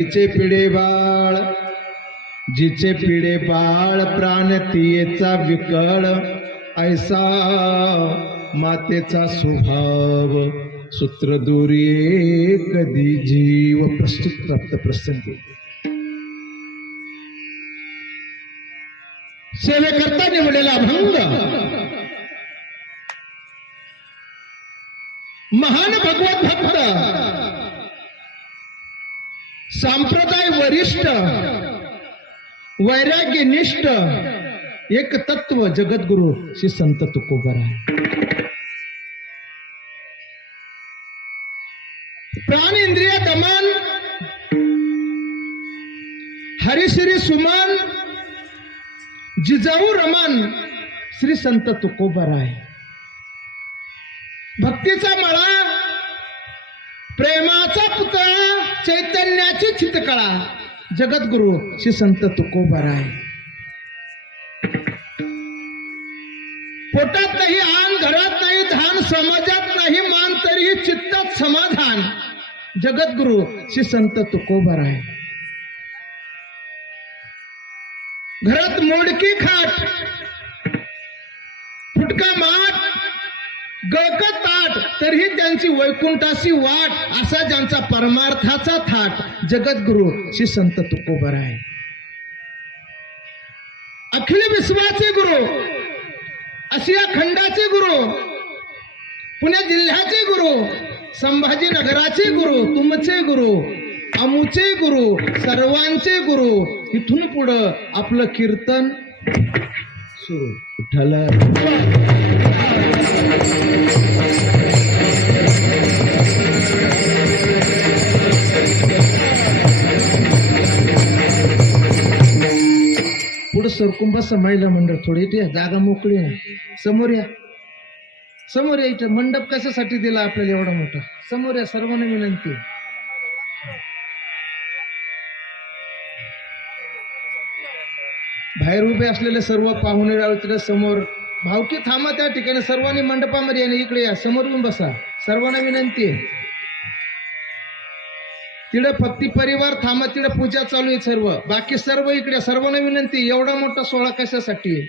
जिचे पिढे बाळ जिचे पिढे बाळ प्राण तियेचा विकळ ऐसा मातेचा स्वभाव सूत्र दुरी कधी जीव प्रस्तुत प्राप्त प्रसंगी सेवेकरता निवडलेला अभंग महान भगवत भक्त संप्रदाय वरिष्ठ वैराग्यनिष्ठ एक तत्व जगद्गुरु श्री संत तुकोबराय प्राण इंद्रिय दमन हरिश्री सुमन जिजाऊ रमन श्री संत तुकोबराय भक्तीचा मळा प्रेमाचा पुतळा चैतन्याची चितकळा जगद्गुरु श्री संत तुकोबराय पोटात नाही आन घरात नाही धान समाजात नाही मान तरीही चित्तात समाधान जगद्गुरु श्री संत तुकोबराय घरात मोडकी खाट फुटका माठ गळकत ताट तरीही त्यांची वैकुंठाची वाट असा ज्यांचा परमार्थाचा थाट जगद्गुरु श्री संत तुकोबराय अखिल विश्वाचे गुरु आशिया खंडाचे गुरु पुणे जिल्ह्याचे गुरु संभाजीनगराचे गुरु तुमचे गुरु अमुचे गुरु सर्वांचे गुरु इथून पुढं आपलं कीर्तन सुरू विठ्ठल पुढे सरकुंभ महिला मंडळ थोडी इथे जागा मोकळी आहे समोर या इथं मंडप कशासाठी दिला आपल्याला एवढा मोठा समोर या सर्वांना विनंती बाहेर उभे असलेले सर्व पाहुणे रावळे समोर भावकी थांबा त्या ठिकाणी सर्वांनी मंडपामध्ये येणे इकडे या समोर येऊन बसा सर्वांना विनंती आहे तिकडे भक्ती परिवार थांबा तिकडे पूजा चालू आहे सर्व बाकी सर्व इकडे सर्वांना विनंती एवढा मोठा सोहळा कशासाठी आहे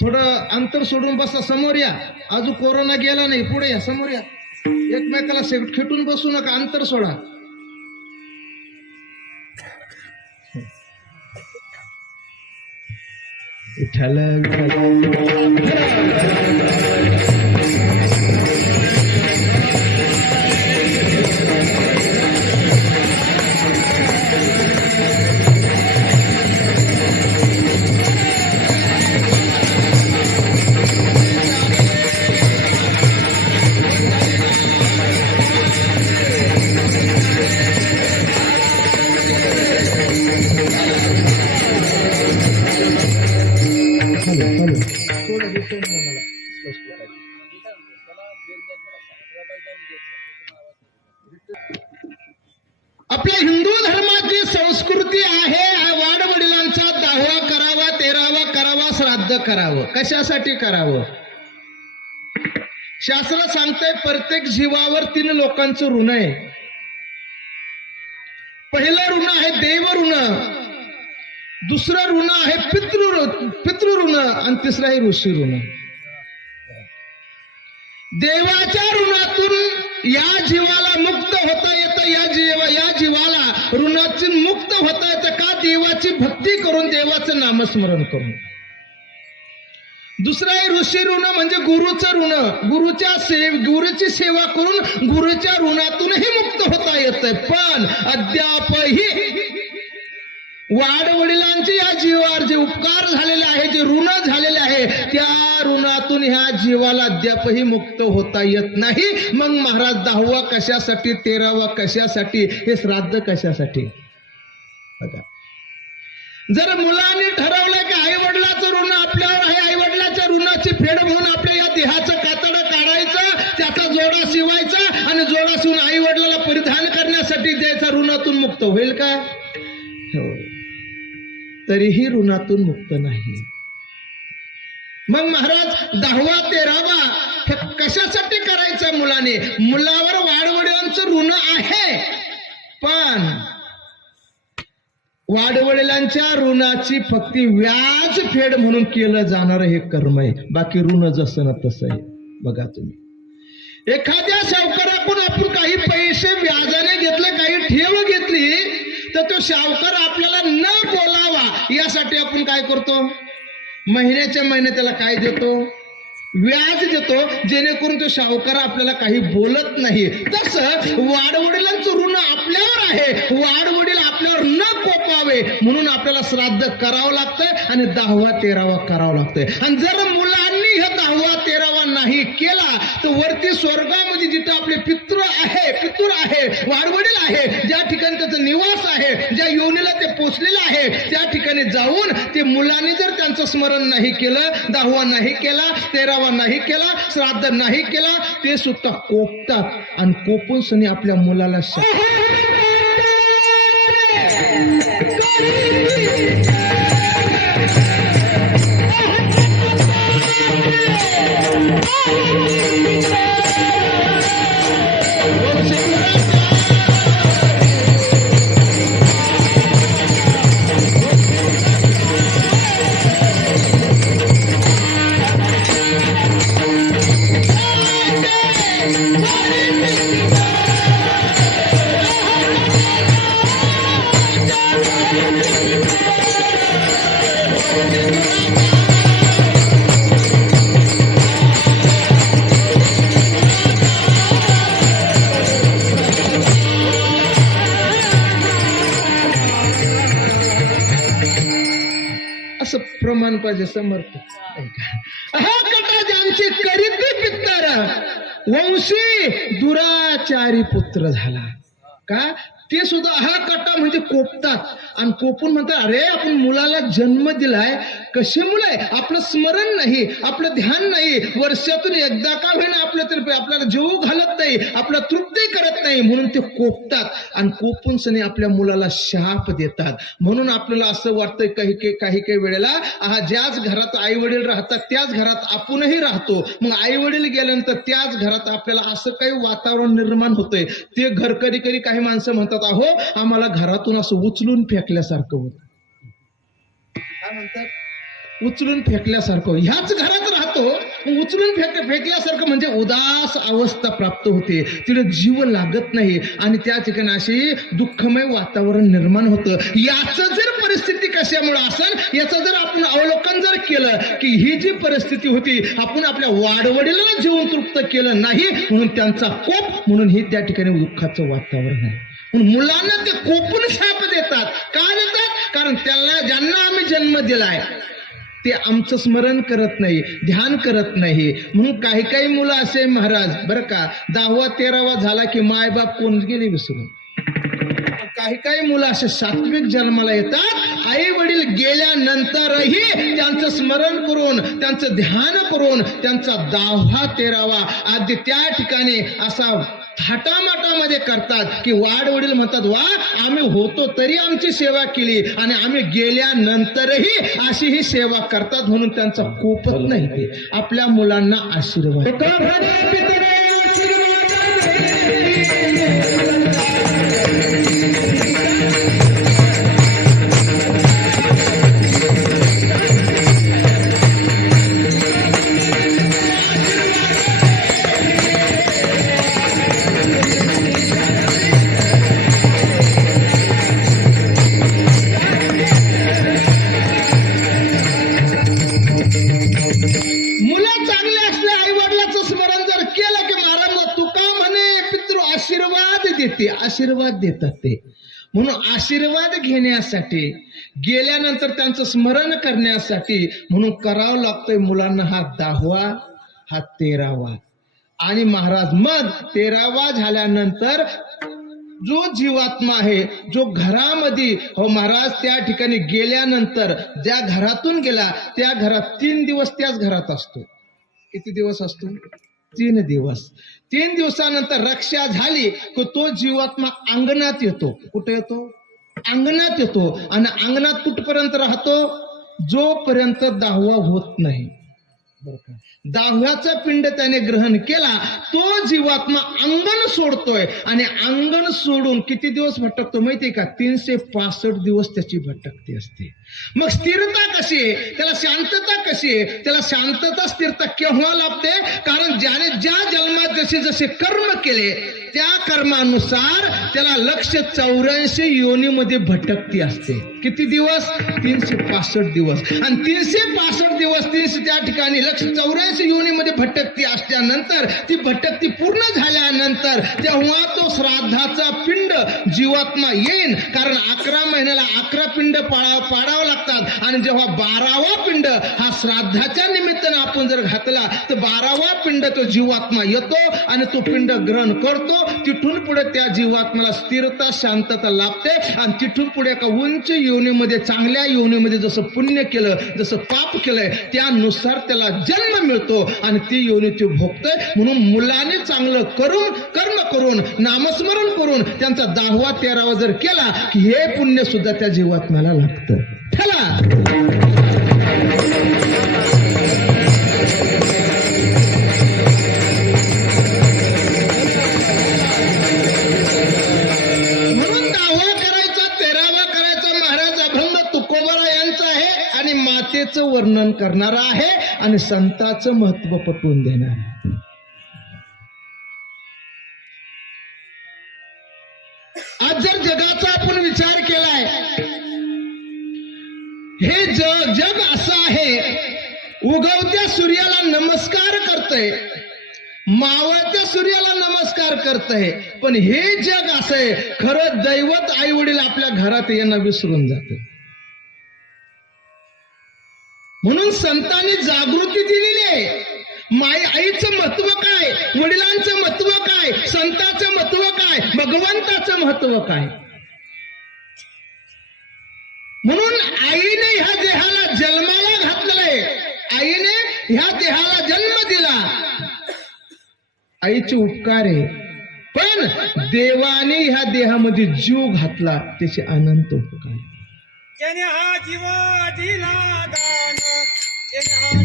थोडं अंतर सोडून बसा समोर या अजून कोरोना गेला नाही पुढे या समोर या एकमेकाला खेटून बसू नका अंतर सोडा विठ्ठल आपल्या हिंदू धर्माची संस्कृती आहे वाडवडिलांचा 10वा करावा 13वा करावा श्राद्ध करावं कशासाठी करावं शास्त्र सांगतंय प्रत्येक जीवावर 3 लोकांचं ऋण आहे पहिलं ऋण आहे देव ऋण दुसरं ऋण आहे पितृ ऋण आणि तिसरं आहे ऋषी ऋण देवाच्या ऋणातून या जीवाला मुक्त होता येतं या जीवाला ऋणातून मुक्त होता येतं का देवाची भक्ती करून देवाचं नामस्मरण करून दुसरं आहे ऋषी ऋण म्हणजे गुरुचं ऋण गुरुची सेवा करून गुरुच्या ऋणातूनही मुक्त होता येतं पण अद्यापही वाडवडिलांचे या जीवावर जे उपकार झालेले आहे जे ऋण झालेले आहे त्या ऋणातून ह्या जीवाला अद्यापही मुक्त होता येत नाही मग महाराज 10वा कशासाठी 13वा कशासाठी हे श्राद्ध कशासाठी बघा जर मुलांनी ठरवलं की आई वडिलाचं ऋण आपल्यावर आहे आई वडिलाच्या ऋणाची फेड म्हणून आपल्या या देहाचं कातडं काढायचं त्याचा जोडा शिवायचा आणि जोडा शिवून आई वडिलाला परिधान करण्यासाठी द्यायचा ऋणातून मुक्त होईल का तरीही ऋणातून मुक्त नाही मग महाराज 10वा 13वा हे प्रमाणे मुलावर वाडवडिलांचं ऋण आहे, पण वाडवडिलांच्या ऋणाची फक्त व्याज फेड म्हणून केलं जाणार हे कर्म आहे, बाकी ऋण जसं ना तसं आहे. बघा तुम्ही एखाद्या सावकाराकडून आपण काही पैसे व्याजाने घेतले, काही ठेव घेतली, तर तो सावकार आपल्याला न बोलावा यासाठी आपण काय करतो, महिन्याच्या महिन्या त्याला काय देतो, व्याज देतो, जेणेकरून तो सावकार आपल्याला काही बोलत नाही. तसं वाडवडिलांचं ऋण आपल्यावर आहे, वाडवडील आपल्यावर न कोपावे म्हणून आपल्याला श्राद्ध करावं लागतंय आणि 10वा 13वा करावं लागतंय. आणि जर मुलांनी हे 10वा 13वा नाही केला तर वरती स्वर्गामध्ये जिथे आपले पितृ आहे, वाडवडील आहे, ज्या ठिकाणी त्याचा निवास आहे, ज्या योनीला ते पोचलेलं आहे, त्या ठिकाणी जाऊन ते मुलांनी जर त्यांचं स्मरण नाही केलं, 10वा नाही केला, 13वा नाही केला, श्राद्ध नाही केला, ते सुद्धा कोपतात आणि कोपून सनी आपल्या मुलाला असं प्रमाण पाहिजे समर्थ. हा कटा ज्यांची करीती पित्तर वंशी दुराचारी पुत्र झाला का, ते सुद्धा हा कटा म्हणजे कोपतात आणि कोपून म्हणतात, अरे आपण मुलाला जन्म दिलाय, कसे मुलं आहे, आपलं स्मरण नाही, आपलं ध्यान नाही, वर्षातून एकदा का होईना आपल्यातर्फे आपल्याला जेवू घालत नाही, आपला तृप्ती करत नाही, म्हणून ते कोपतात आणि कोपून सनी आपल्या मुलाला शाप देतात. म्हणून आपल्याला असं वाटतंय काही वेळेला ज्याच घरात आई वडील राहतात त्याच घरात आपणही राहतो. मग आई वडील गेल्यानंतर त्याच घरात आपल्याला असं काही वातावरण निर्माण होतंय, ते घर कधी काही माणसं म्हणतात, अहो आम्हाला घरातून असं उचलून फेकल्यासारखं होत. काय म्हणतात, उचलून फेकल्यासारखं. ह्याच घरात राहतो, उचलून फेकल्यासारखं म्हणजे उदास अवस्था प्राप्त होते, तिला जीव लागत नाही आणि त्या ठिकाणी अशी दुःखमय वातावरण निर्माण होतं. याचं जर परिस्थिती कशामुळे असेल याचं जर आपण अवलोकन जर केलं की ही जी परिस्थिती होती, आपण आपल्या वाडवडिलांना जीवन तृप्त केलं नाही म्हणून त्यांचा कोप, म्हणून हे त्या ठिकाणी दुःखाचं वातावरण आहे. मुलांना ते कोपून शाप देतात. का देतात, कारण त्यांना ज्यांना आम्ही जन्म दिलाय ते आमचं स्मरण करत नाही, ध्यान करत नाही. म्हणून काही मुलं असे महाराज बरं का, 10वा 13वा झाला की मायबाप कोण गेले विसरून. काही मुलं असे सात्विक जन्माला येतात, आई वडील गेल्यानंतरही त्यांचं स्मरण करून, त्यांचं ध्यान करून, त्यांचा 10वा 13वा आधी त्या ठिकाणी असा थाटामाटामध्ये करतात की वाड वडील म्हणतात, वा आम्ही होतो तरी आमची सेवा केली आणि आम्ही गेल्यानंतरही अशी ही सेवा करतात, म्हणून त्यांचा कोपत नाही, ते आपल्या मुलांना आशीर्वाद. आशीर्वाद देतात ते. म्हणून आशीर्वाद घेण्यासाठी, गेल्यानंतर त्यांचं स्मरण करण्यासाठी म्हणून करावं लागतंय मुलांना हा 10वा हा 13वा. आणि महाराज मग 13वा झाल्यानंतर जो जीवात्मा आहे, जो घरामध्ये हो महाराज त्या ठिकाणी गेल्यानंतर ज्या घरातून गेला त्या घरात 3 दिवस त्याच घरात असतो. किती दिवस असतो, 3 दिवस. 3 दिवसानंतर रक्षा झाली की तो जीवात्मा अंगणात येतो. कुठे येतो, अंगणात येतो. आणि अंगणात कुठपर्यंत राहतो, जोपर्यंत 10वा होत नाही. 10व्याचा पिंड त्याने ग्रहण केला, तो जीवात्मा अंगण सोडतोय आणि अंगण सोडून किती दिवस भटकतो माहितीये का? 365 दिवस त्याची भटकती असते. मग स्थिरता कशी आहे, त्याला शांतता कशी आहे? त्याला शांतता स्थिरता केव्हा लाभते? कारण ज्याने ज्या जन्मात जसे जसे कर्म केले त्या कर्मानुसार त्याला 184 योनीमध्ये भटकती असते. किती दिवस? 365 दिवस. आणि 365 दिवस 300 त्या ठिकाणी 184 योनीमध्ये भटकती असल्यानंतर ती भटकती पूर्ण झाल्यानंतर तेव्हा तो श्राद्धाचा पिंड जीवात्मा येईन. कारण 11 महिन्याला 11 पिंड पाडावं लागतात आणि जेव्हा 12वा पिंड हा श्राद्धाच्या निमित्तानं आपण जर घातला तर 12वा पिंड तो जीवात्मा येतो आणि तो पिंड ग्रहण करतो. तिथून पुढे त्या जीवात्म्याला स्थिरता शांतता लाभते आणि तिथून पुढे एका उंच योनीमध्ये चांगल्या योनीमध्ये जसं पुण्य केलं जसं पाप केलंय त्यानुसार त्याला जन्म मिळतो आणि ती योनी ती भोगतोय. म्हणून मुलाने चांगलं करून कर्म करून नामस्मरण करून त्यांचा 10वा 13वा जर केला की हे पुण्य सुद्धा त्या जीवात्म्याला लागतं. चला मातेचं वर्णन करणारा आहे आणि संताचं महत्व पटवून देणार आहे. आज जर जगाचा आपण विचार केलाय, हे जग असं आहे, उगवत्या सूर्याला नमस्कार करतंय, मावळत्या सूर्याला नमस्कार करतंय, पण हे जग असं आहे खरं दैवत आई वडील आपल्या घरात येणं विसरून जातं. म्हणून संतांनी जागृती दिलेली आहे. आईचं महत्व काय, वडिलांचं महत्व काय, संतांचं महत्व काय, भगवंताचं महत्व काय. म्हणून आईने ह्या देहाला जन्माला घातलंय, आईने ह्या देहाला जन्म दिला, आईचे उपकार आहे. पण देवाने ह्या देहामध्ये जीव घातला त्याचे अनंत उपकार. ज्याने हा जीव दिला दान, ज्याने हा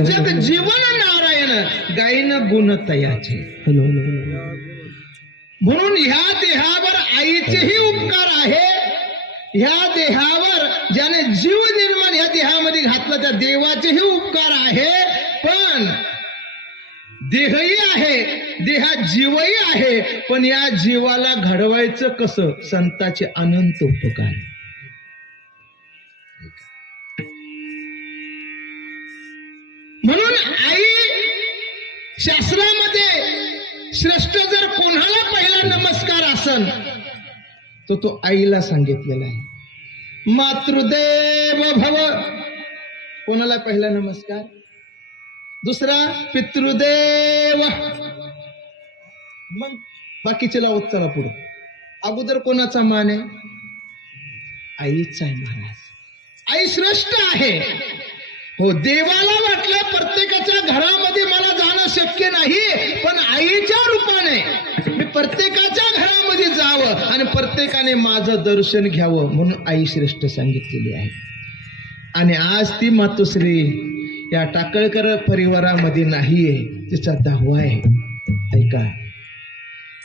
जग जीवन नारायण गायन गुण तयाचे. म्हणून ह्या देहावर आईचेही उपकार आहे. ह्या देहावर ज्याने जीव निर्माण ह्या देहामध्ये घातलं त्या देवाचेही उपकार आहे. पण देहही आहे, देहात जीवही आहे, पण या जीवाला घडवायचं कसं, संतांचे अनंत उपकार. म्हणून आई शास्त्रामध्ये श्रेष्ठ जर कोणाला पहिला नमस्कार असन तो आईला सांगितलेला आहे. मातृदेव भव कोणाला पहिला नमस्कार, दुसरा पितृदेव, मग बाकीचे लावत चला पुढे. अगोदर कोणाचा मान आहे, आईचा आहे. महाराज आई श्रेष्ठ आहे. हो, देवाला वाटलं प्रत्येकाच्या घरामध्ये मला जाणं शक्य नाही, पण आईच्या रूपाने मी प्रत्येकाच्या घरामध्ये जावं आणि प्रत्येकाने माझं दर्शन घ्यावं म्हणून आई श्रेष्ठ सांगितलेली आहे. आणि आज ती मातोश्री या टाकळकर परिवारामध्ये नाहीये, तिचा दावा आहे. ऐका,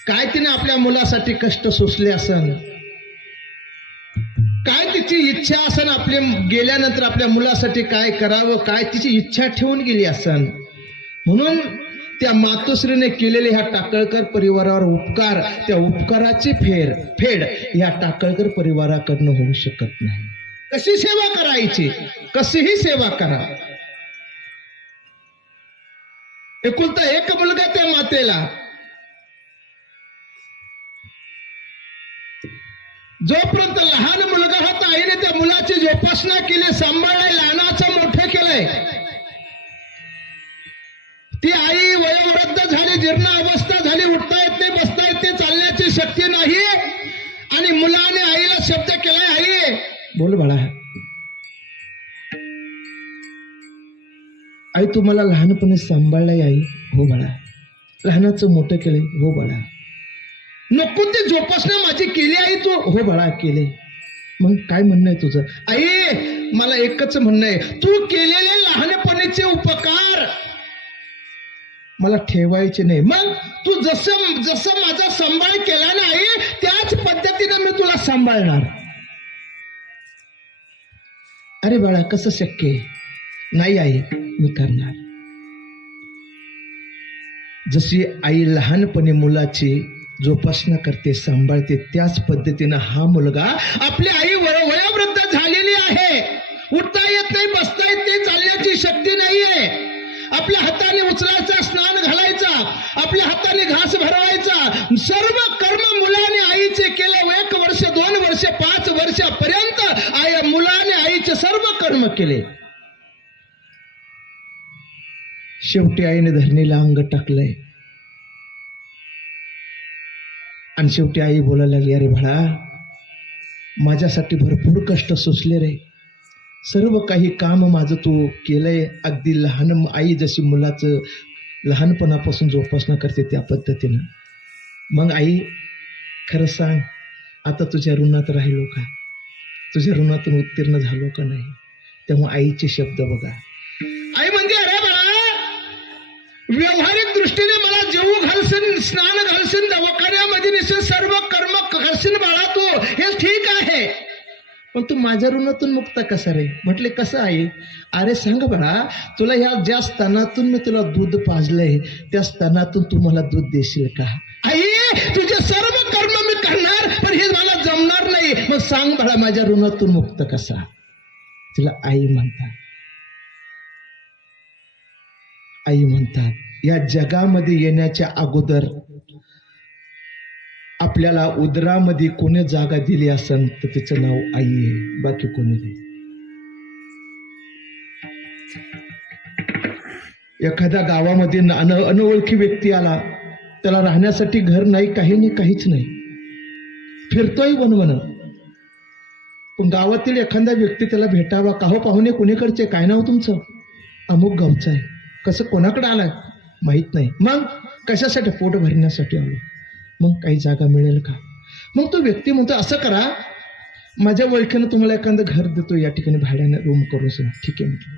काय तिने आपल्या मुलासाठी कष्ट सोसले असन, काय तिची इच्छा असन, आपले गेल्यानंतर आपल्या मुलासाठी काय करावं, काय तिची इच्छा ठेवून गेली असन. म्हणून त्या मातोश्रीने केलेले ह्या टाकळकर परिवारावर उपकार, त्या उपकाराची फेड ह्या टाकळकर परिवाराकडनं होऊ शकत नाही. कशी सेवा करायची, कशीही सेवा करा. एकुलता एक मुलगा त्या मातेला, जोपर्यंत लहान मुलगा होता आईने त्या मुलाची जोपासना केली, सांभाळलंय, लहानाचं मोठं केलंय. ती आई वयोवृद्ध झाली, जीर्ण अवस्था झाली, उठता येत नाही, बसता येत नाही, चालण्याची शक्ती नाही. आणि मुलाने आईला शब्द केलाय, आई बोल बाळा, आई तू मला लहानपणी सांभाळलाय. आई हो बाळा. लहानाचं मोठं केलंय. हो बाळा. नको ते जोपासना माझी केली आई तू. हो बाळा केले. मग काय म्हणणं आहे तुझं? आई मला एकच म्हणणं आहे, तू केलेले लहानपणीचे उपकार मला ठेवायचे नाही. मग तू जसं जसं माझा सांभाळ केला ना आई, त्याच पद्धतीने मी तुला सांभाळणार. अरे बाळा कसं शक्य आहे? नाही आई मी करणार. जशी आई लहानपणी मुलाची जोपासना करते, सांभाळते, त्याच पद्धतीनं हा मुलगा आपली आई वयोवृद्ध झालेली आहे, उठता येत नाही, बसता येत नाही, चालण्याची शक्ती नाहीये. आपल्या हाताने उचलायचा, स्नान घालायचा, आपल्या हाताने घास भरवायचा, सर्व कर्म मुलाने आईचे केले. 1 वर्ष 2 वर्ष 5 वर्षापर्यंत मुलाने आईचे सर्व कर्म केले. शेवटी आईने धरणीला अंग टाकलंय आणि शेवटी आई बोलायला लागली, अरे बाळा माझ्यासाठी भरपूर कष्ट सोसले रे, सर्व काही काम माझं तू केलंय. अगदी लहान आई जशी मुलाचं लहानपणापासून जोपासना करते त्या पद्धतीनं. मग आई खरं सांग, आता तुझ्या ऋणात राहिलो का? तुझ्या ऋणातून उत्तीर्ण झालो का नाही? तेव्हा आईचे शब्द बघा. आई म्हणते, अरे बाळा व्यावहारिक दृष्टीने मला जेवू घालशील, स्नान घालशील, दवाखान्यामध्ये नेशील, सर्व कर्म करशील बाळा तू, हे ठीक आहे, पण तू माझ्या ऋणातून मुक्त कसा रे? म्हटले कसं आहे? अरे सांग बाळा, तुला ह्या ज्या स्तनातून मी तुला दूध पाजलंय त्या स्तनातून तू मला दूध देशील का? आई तुझे सर्व कर्म मी करणार, पण हे मला जमणार नाही. मग सांग बाळा माझ्या ऋणातून मुक्त कसा? तिला आई म्हणतात. आई म्हणतात, या जगामध्ये येण्याच्या अगोदर आपल्याला उदरामध्ये कोणी जागा दिली असेल तर तिचं नाव आई आहे, बाकी कोणी नाही. एखाद्या गावामध्ये अनोळखी व्यक्ती आला, त्याला राहण्यासाठी घर नाही, काही नाही, काहीच नाही, फिरतोय वनवन. पण गावातील एखादा व्यक्ती त्याला भेटावा, का हो पाहुणे कोणीकडचे, काय नाव तुमचं? अमुक गावचं आहे. कसं कोणाकडे आलाय माहित नाही. मग कशासाठी? पोट भरण्यासाठी आलो. मग काही जागा मिळेल का? मग तो व्यक्ती म्हणतो, असं करा, माझ्या ओळखीनं तुम्हाला एखादं घर देतो, या ठिकाणी भाड्यानं रूम करून. ठीक आहे म्हटलं.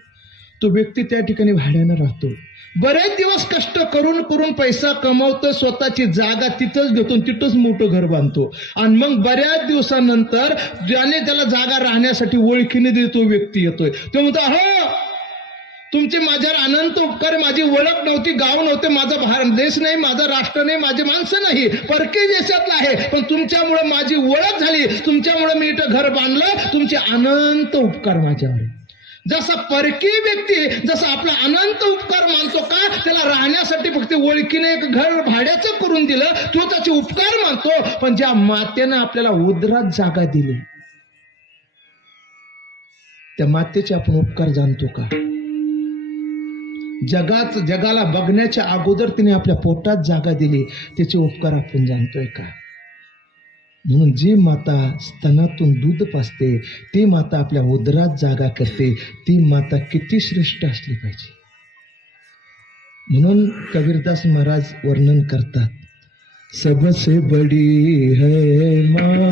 तो व्यक्ती त्या ठिकाणी भाड्यानं राहतो. बरेच दिवस कष्ट करून करून पैसा कमवतो, स्वतःची जागा तिथंच घेतो, तिथंच मोठं घर बांधतो. आणि मग बऱ्याच दिवसानंतर ज्याने त्याला जागा राहण्यासाठी ओळखीने देतो व्यक्ती येतोय, तो म्हणतो, हो तुमचे माझ्यावर अनंत उपकार, माझी ओळख नव्हती, गाव नव्हते, माझा देश नाही, माझा राष्ट्र नाही, माझी माणसं नाही, परकीय देशातला आहे, पण तुमच्यामुळे माझी ओळख झाली, तुमच्यामुळे मी इथं घर बांधलं, तुमचे अनंत उपकार माझ्यावर. जसा परकीय व्यक्ती जसा आपला अनंत उपकार मानतो का, त्याला राहण्यासाठी फक्त ओळखीने एक घर भाड्याचं करून दिलं, तो त्याचे उपकार मानतो. पण ज्या मातेनं आपल्याला उदरात जागा दिली, त्या मातेचे आपण उपकार जाणतो का? जगाला बघण्याच्या अगोदर तिने आपल्या पोटात जागा दिली, त्याचे उपकार आपण जाणतोय का? म्हणून जी माता स्तनातून दूध पाजते, ती माता आपल्या उदरात जागा करते, ती माता किती श्रेष्ठ असली पाहिजे. म्हणून कबीरदास महाराज वर्णन करतात, सबसे बडी है माँ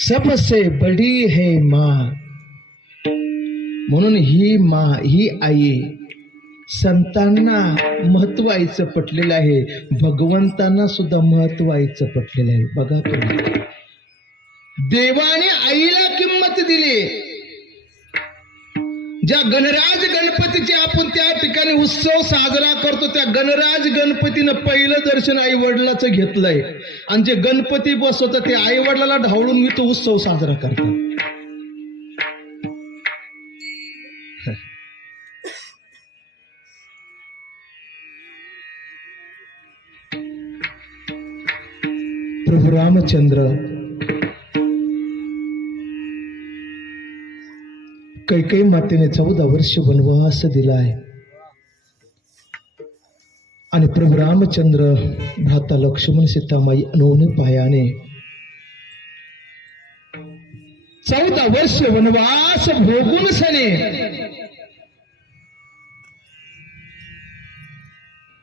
सबसे बडी है माँ. म्हणून ही माँ, ही आई संतांना महत्व आईचं पटलेलं आहे, भगवंतांना सुद्धा महत्व आईचं पटलेलं आहे. बघा तुम्ही, देवाने आईला किंमत दिली. ज्या गणराज गणपतीचे आपण त्या ठिकाणी उत्सव साजरा करतो, त्या गणराज गणपतीनं पहिलं दर्शन आई वडिलाचं घेतलंय. आणि जे गणपती बसवतात ते आई वडिलाला ढावळून मी तो उत्सव साजरा करतात. प्रभू रामचंद्र कैकेयी मातेने 14 वर्ष वनवास दिलाय आणि प्रभू रामचंद्र भ्राता लक्ष्मण सीतामाई अनोने पायाने 14 वर्ष वनवास भोगून सने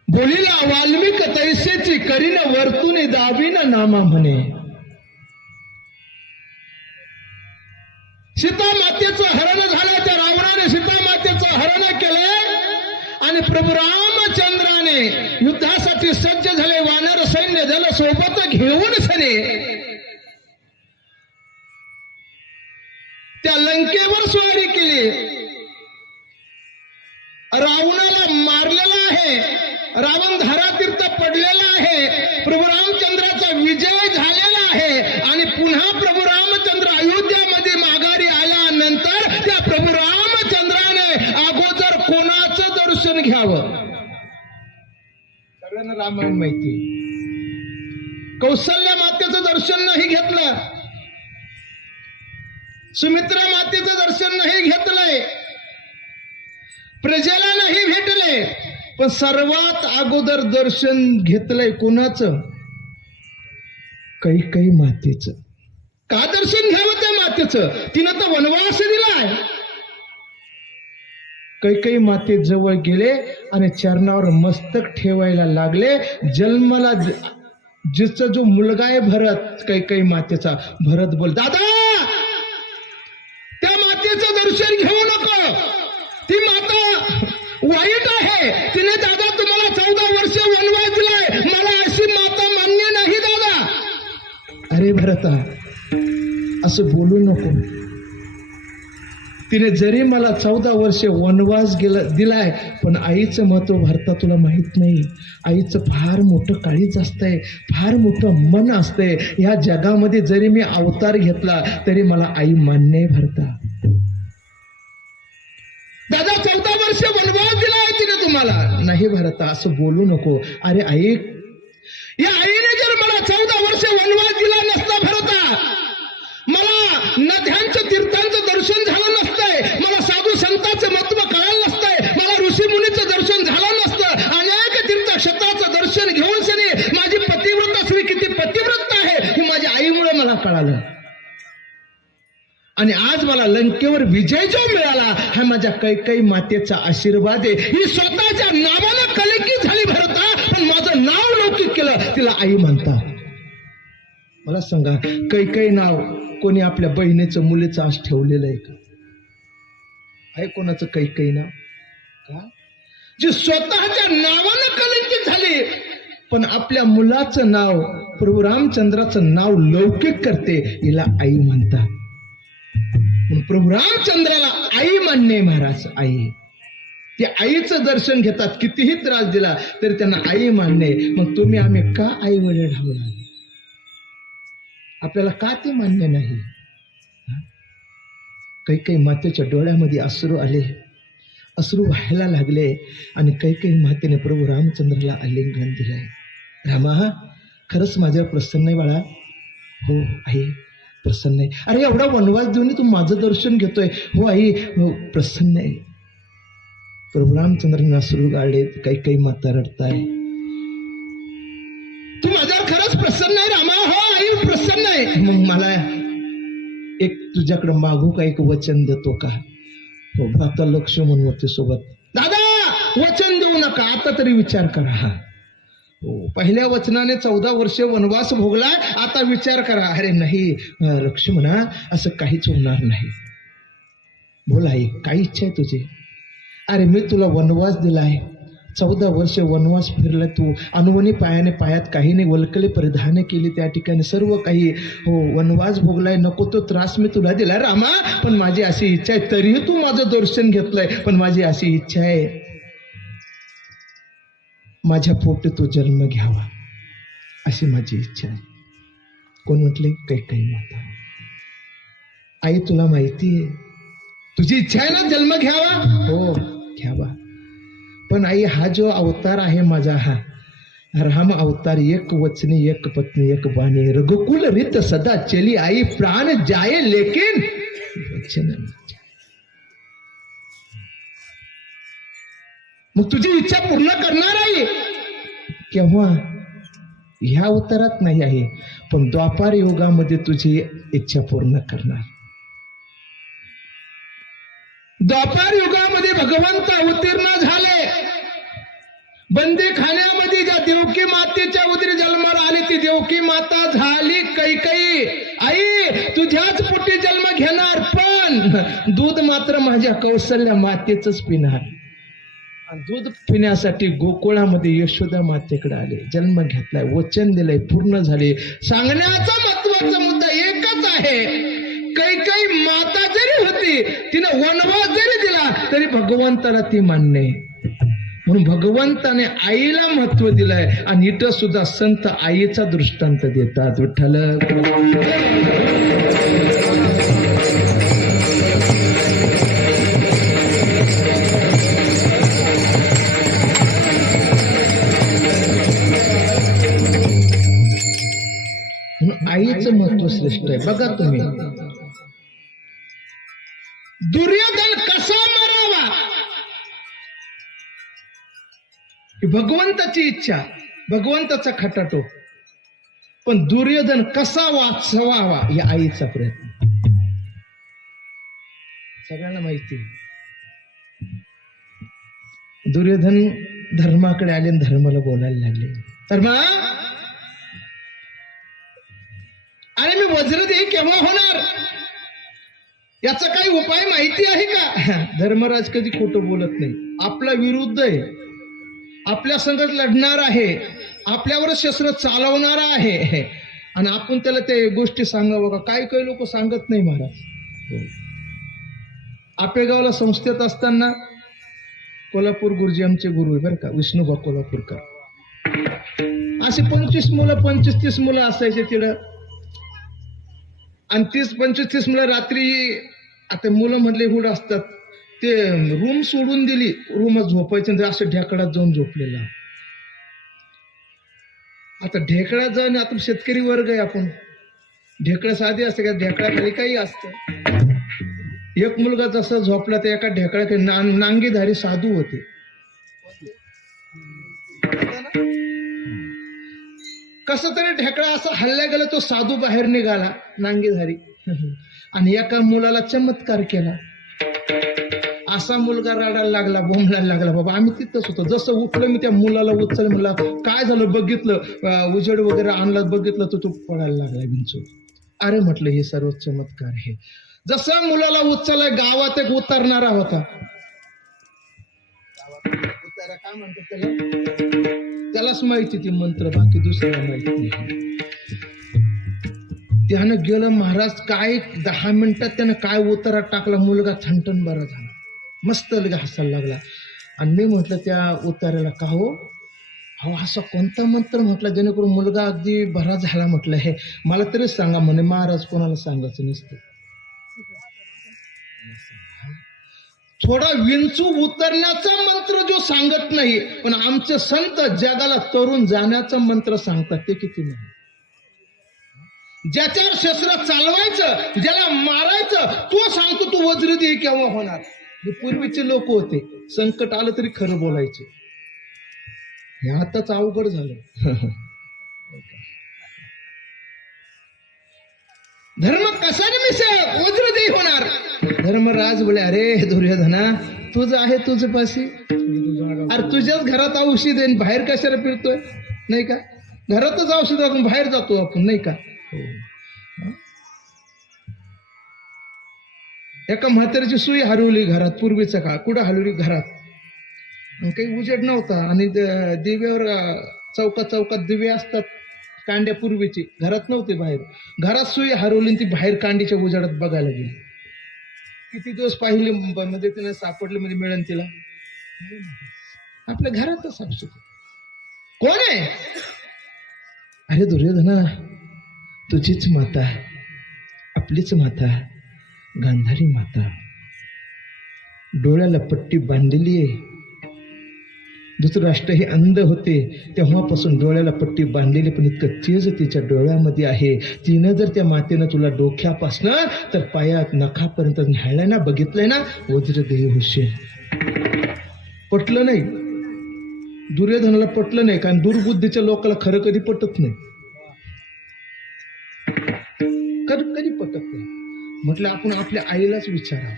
बोलिला वाल्मिक तैसेची करीन वर्तुनी दावीन नामा म्हणे. सीता मातेचं हरण झालं, त्या रावणाने सीता मातेचं हरण केलंय आणि प्रभू रामचंद्राने युद्धासाठी सज्ज झाले. वानर सैन्य जल सोबत घेऊन सने त्या लंकेवर स्वारी केली. रावणाला मारलेला आहे, रावण धारातीर्थ पडलेला आहे, प्रभू रामचंद्राचा विजय झालेला आहे. आणि पुन्हा प्रभू रामचंद्र अयोध्यामध्ये माघारी आल्यानंतर त्या प्रभू रामचंद्राने अगोदर कोणाचं दर्शन घ्यावं? सगळ्यांना रामायण माहिती. कौशल्य मातेचं दर्शन नाही घेतलं, सुमित्रा मातेचं दर्शन नाही घेतलंय, प्रजेला नाही भेटले, पण सर्वात अगोदर दर्शन घेतलंय कोणाचं? कैकेयी मातेचं. का दर्शन घ्यावं त्या मातेचं? तिनं तर वनवास दिलाय. कैकेयी माते जवळ गेले आणि चरणावर मस्तक ठेवायला लागले. जन्माला जिचा जो मुलगा आहे भरत, कैकेयी मातेचा भरत बोल, दादा त्या मातेचं दर्शन घेऊ नको, ती माता वाईट आहे, तिने दादा तुम्हाला 14 वर्ष वनवास दिलाय, मला अशी माता मान्य नाही दादा. अरे भरता असं बोलू नको, तिने जरी मला 14 वर्ष वनवास दिलाय, पण आईचं महत्व भरता तुला माहित नाही. आईचं फार मोठं काळीज असतंय, फार मोठं मन असतंय. ह्या जगामध्ये जरी मी अवतार घेतला तरी मला आई मान्य आहे भरता. दादा 14 वर्ष वनवास दिला आहे तिने तुम्हाला. नाही भरता असं बोलू नको. अरे आई, या आईने जर मला 14 वर्ष वनवास दिला नसता भरता, मला नद्यांचं तीर्थांचं दर्शन झालं नसतंय, मला साधू संतांचं महत्व कळालं नसतंय, मला ऋषी मुनीचं दर्शन झालं नसतं, अनेक तीर्थक्षेत्राचं दर्शन घेऊन सनी माझी पतिव्रता स्त्री किती पतिव्रत आहे हे माझ्या आईमुळे मला कळालं. आणि आज मला लंकेवर विजय जो मिळाला हा माझ्या कैकेयी मातेचा आशीर्वाद आहे. ही स्वतःच्या नावाला कलंकित झाली भरता, पण माझं नाव लौकिक केलं, तिला आई म्हणतात. मला सांगा, कैकेयी नाव कोणी आपल्या बहिणीचं मुलीचं आज ठेवलेलं आहे का? आहे कोणाचं कैकेयी नाव? का जी स्वतःच्या नावानं कलंकित झाली, पण आपल्या मुलाचं नाव, प्रभू रामचंद्राचं नाव लौकिक करते, हिला आई म्हणतात. प्रभू रामचंद्राला आई मान्य महाराज. आई, ते आईचं दर्शन घेतात, कितीही त्रास दिला तरी त्यांना आई मान्य. मग तुम्ही आम्ही का आई वडील ढावला? आपल्याला का ते मान्य नाही? कैकेयी मातेच्या डोळ्यामध्ये अश्रू आले, अश्रू व्हायला लागले आणि कैकेयी मातेने प्रभू रामचंद्राला आलिंगन दिलंय. रामा, खरंच माझ्यावर प्रसन्न आहे बाळा? हो आई प्रसन्न आहे. अरे एवढा वनवास देऊन तू माझं दर्शन घेतोय? हो आई हो प्रसन्न आहे. प्रभू रामचंद्र अश्रू गाडे, काही काही माता रडताय. तू माझ्यावर खरंच प्रसन्न आहे रामा? हो आई प्रसन्न आहे. मग मला एक तुझ्याकडे मागू का, एक वचन देतो का? हो आता लक्ष्मण होते सोबत. दादा वचन देऊ नका, आता तरी विचार करा. हा हो पहिल्या वचनाने 14 वर्ष वनवास भोगलाय, आता विचार करा. अरे नाही लक्ष्मणा असं काहीच होणार नाही. बोला आई काय इच्छा आहे तुझी? अरे मी तुला वनवास दिलाय, 14 वर्ष वनवास फिरला तू, अनवणी पायाने, पायात काही नाही, वल्कले परिधान केली त्या ठिकाणी, सर्व काही हो वनवास भोगलाय. नको तो त्रास मी तुला दिला रामा, पण माझी अशी इच्छा आहे. तरीही तू माझं दर्शन घेतलंय, पण माझी अशी इच्छा आहे माझ्या पोटी तो जन्म घ्यावा, अशी माझी इच्छा आहे. कोण म्हटले? काही माता. आई तुला माहिती आहे तुझी इच्छा आहे ना जन्म घ्यावा? हो घ्यावा. पण आई हा जो अवतार आहे माझा, हा राम अवतार, एक वचनी एक पत्नी एक बाणी, रघुकुल रित सदा चली आई, प्राण जाए लेकिन वचन. मग तुझी इच्छा पूर्ण करणार आहे केव्हा? ह्या अवतारात नाही आहे, पण द्वापार युगामध्ये तुझी इच्छा पूर्ण करणार. द्वापार युगामध्ये भगवंत अवतीर्ण झाले. बंदी खाण्यामध्ये ज्या देवकी मातेच्या उदरी जन्माला आली ती देवकी माता झाली कैकेयी. आई तुझ्याच पोटी जन्म घेणार, पण दूध मात्र माझ्या कौशल्य मातेच पिणार. दूध पिण्यासाठी गोकुळामध्ये यशोदा मातेकडे आले, जन्म घेतलाय, वचन दिलंय, पूर्ण झाले. सांगण्याचा महत्वाचा मुद्दा एकच आहे, कैकेयी माता जरी होती, तिने वनवास जरी दिला तरी भगवंताला ती मान्य आहे. म्हणून भगवंताने आईला महत्व दिलंय. आणि इथं सुद्धा संत आईचा दृष्टांत देतात. विठ्ठल आईचं महत्व श्रेष्ठ आहे. बघा तुम्ही दुर्योधन कसा मरावा ही भगवंताची इच्छा, भगवंताचा खटाटो, पण दुर्योधन कसा वाचवावा ही आईचा प्रयत्न. सगळ्यांना माहिती. दुर्योधन धर्माकडे आले आणि धर्माला बोलायला लागले. धर्मा अरे मी वज्र दे केव्हा होणार, याचा काही उपाय माहिती आहे का? धर्मराज कधी खोटं बोलत नाही. आपला विरुद्ध आहे, आपल्या संगत लढणार आहे, आपल्यावर शस्त्र चालवणार आहे, आणि आपण त्याला ते गोष्टी सांगावं का? काही लोक सांगत नाही महाराज. आपेगावला संस्थेत असताना कोल्हापूर गुरुजी आमचे गुरु आहे बरं का, विष्णुबा कोल्हापूरकर. असे 25 मुलं 25-30 मुलं असायचे तिथं. आणि 30-25 मुलं रात्री, आता मुलं मधले हुड असतात ते रूम सोडून दिली, रूमात झोपायचं, असं ढेकळात जाऊन झोपलेला. आता ढेकळात जाऊन, आता शेतकरी वर्ग आहे आपण, ढेकळा साधी असते का? ढेकळाखाली काही असतं. एक मुलगा जसा झोपला तर एका ढेकळाखाली नांगीधारी साधू होते. कसं तरी ढेकळा असा हल्ल्या गेला, तो साधू बाहेर निघाला नांगीधारी, आणि एका मुलाला चमत्कार केला. असा मुलगा रडायला लागला, बोंबलायला लागला. बाबा आम्ही तिथंच होतो. जसं उठलं मी त्या मुलाला उचल, म्हणला काय झालं बघितलं, उजेड वगैरे आणला, बघितलं तर तो पडायला लागला बिंचू. अरे म्हटलं हे सर्व चमत्कार आहे. जसं मुलाला उचललाय, गावात एक उतरणारा होता. उतारा काय म्हणतात त्याला? त्यालाच माहिती ती मंत्र, बाकी दुसऱ्याला माहिती नाही. त्यानं गेलं महाराज, काय 10 मिनिटात त्यानं काय उतारा टाकला, मुलगा थंटन बरा झाला, मस्त लगा हसायला लागला. आणि मी म्हटलं त्या उतार्याला, का हो असा कोणता मंत्र म्हटला जेणेकरून मुलगा अगदी बरा झाला? म्हटलं हे मला तरी सांगा. म्हणे महाराज कोणाला सांगायचं नसतं. थोडा विंचू उतरण्याचा मंत्र जो सांगत नाही, पण आमचे संत जगाला तरुण जाण्याचा मंत्र सांगतात. ते किती नाही. ज्याच्यावर शस्त्र चालवायचं, ज्याला मारायचं, तो सांगतो तू वज्रदेही केव्हा होणार. हे पूर्वीचे लोक होते, संकट आलं तरी खरं बोलायचे. हे आताच अवघड झालं. धर्म कशाने मिसळ वज्रदेही होणार. धर्मराज बोले, अरे दुर्योधना, तुझं आहे तुझं पाशी. अरे तुझ्याच घरात औषध आहे, बाहेर कशाला फिरतोय. नाही का, घरातच औषध आपण बाहेर जातो आपण. नाही का. एका म्हातारीची सुई हरवली घरात. पूर्वीचा काळ. कुठं हरवली? घरात. काही उजेड नव्हता आणि दिव्यावर चौकात दिवे असतात, कांड्या पूर्वीची. घरात नव्हते, बाहेर. घरात सुई हरवली, ती बाहेर कांडीच्या उजेडात बघायला गेली. किती दिवस पाहिले, म्हणजे तिने सापडले, म्हणजे मिळेल तिला. आपल्या घरातच सापशे. कोण आहे? अरे दुर्योधना, तुझीच माता, आपलीच माता, गांधारी माता. डोळ्याला पट्टी बांधलेली आहे. धृतराष्ट्र हे अंध होते तेव्हापासून डोळ्याला पट्टी बांधलेली, पण इतकं तेज तिच्या डोळ्यामध्ये आहे. तिनं जर त्या मातेनं तुला डोक्यापासनं तर पायात नखापर्यंत न्यायलाय ना, बघितलंय ना, वज्रदेही होशील. पटलं नाही दुर्योधनाला, पटलं नाही. कारण दुर्बुद्धीच्या लोकांना खरं कधी पटत नाही. कधी पटत नाही. म्हटलं आपण आपल्या आईलाच विचारावं.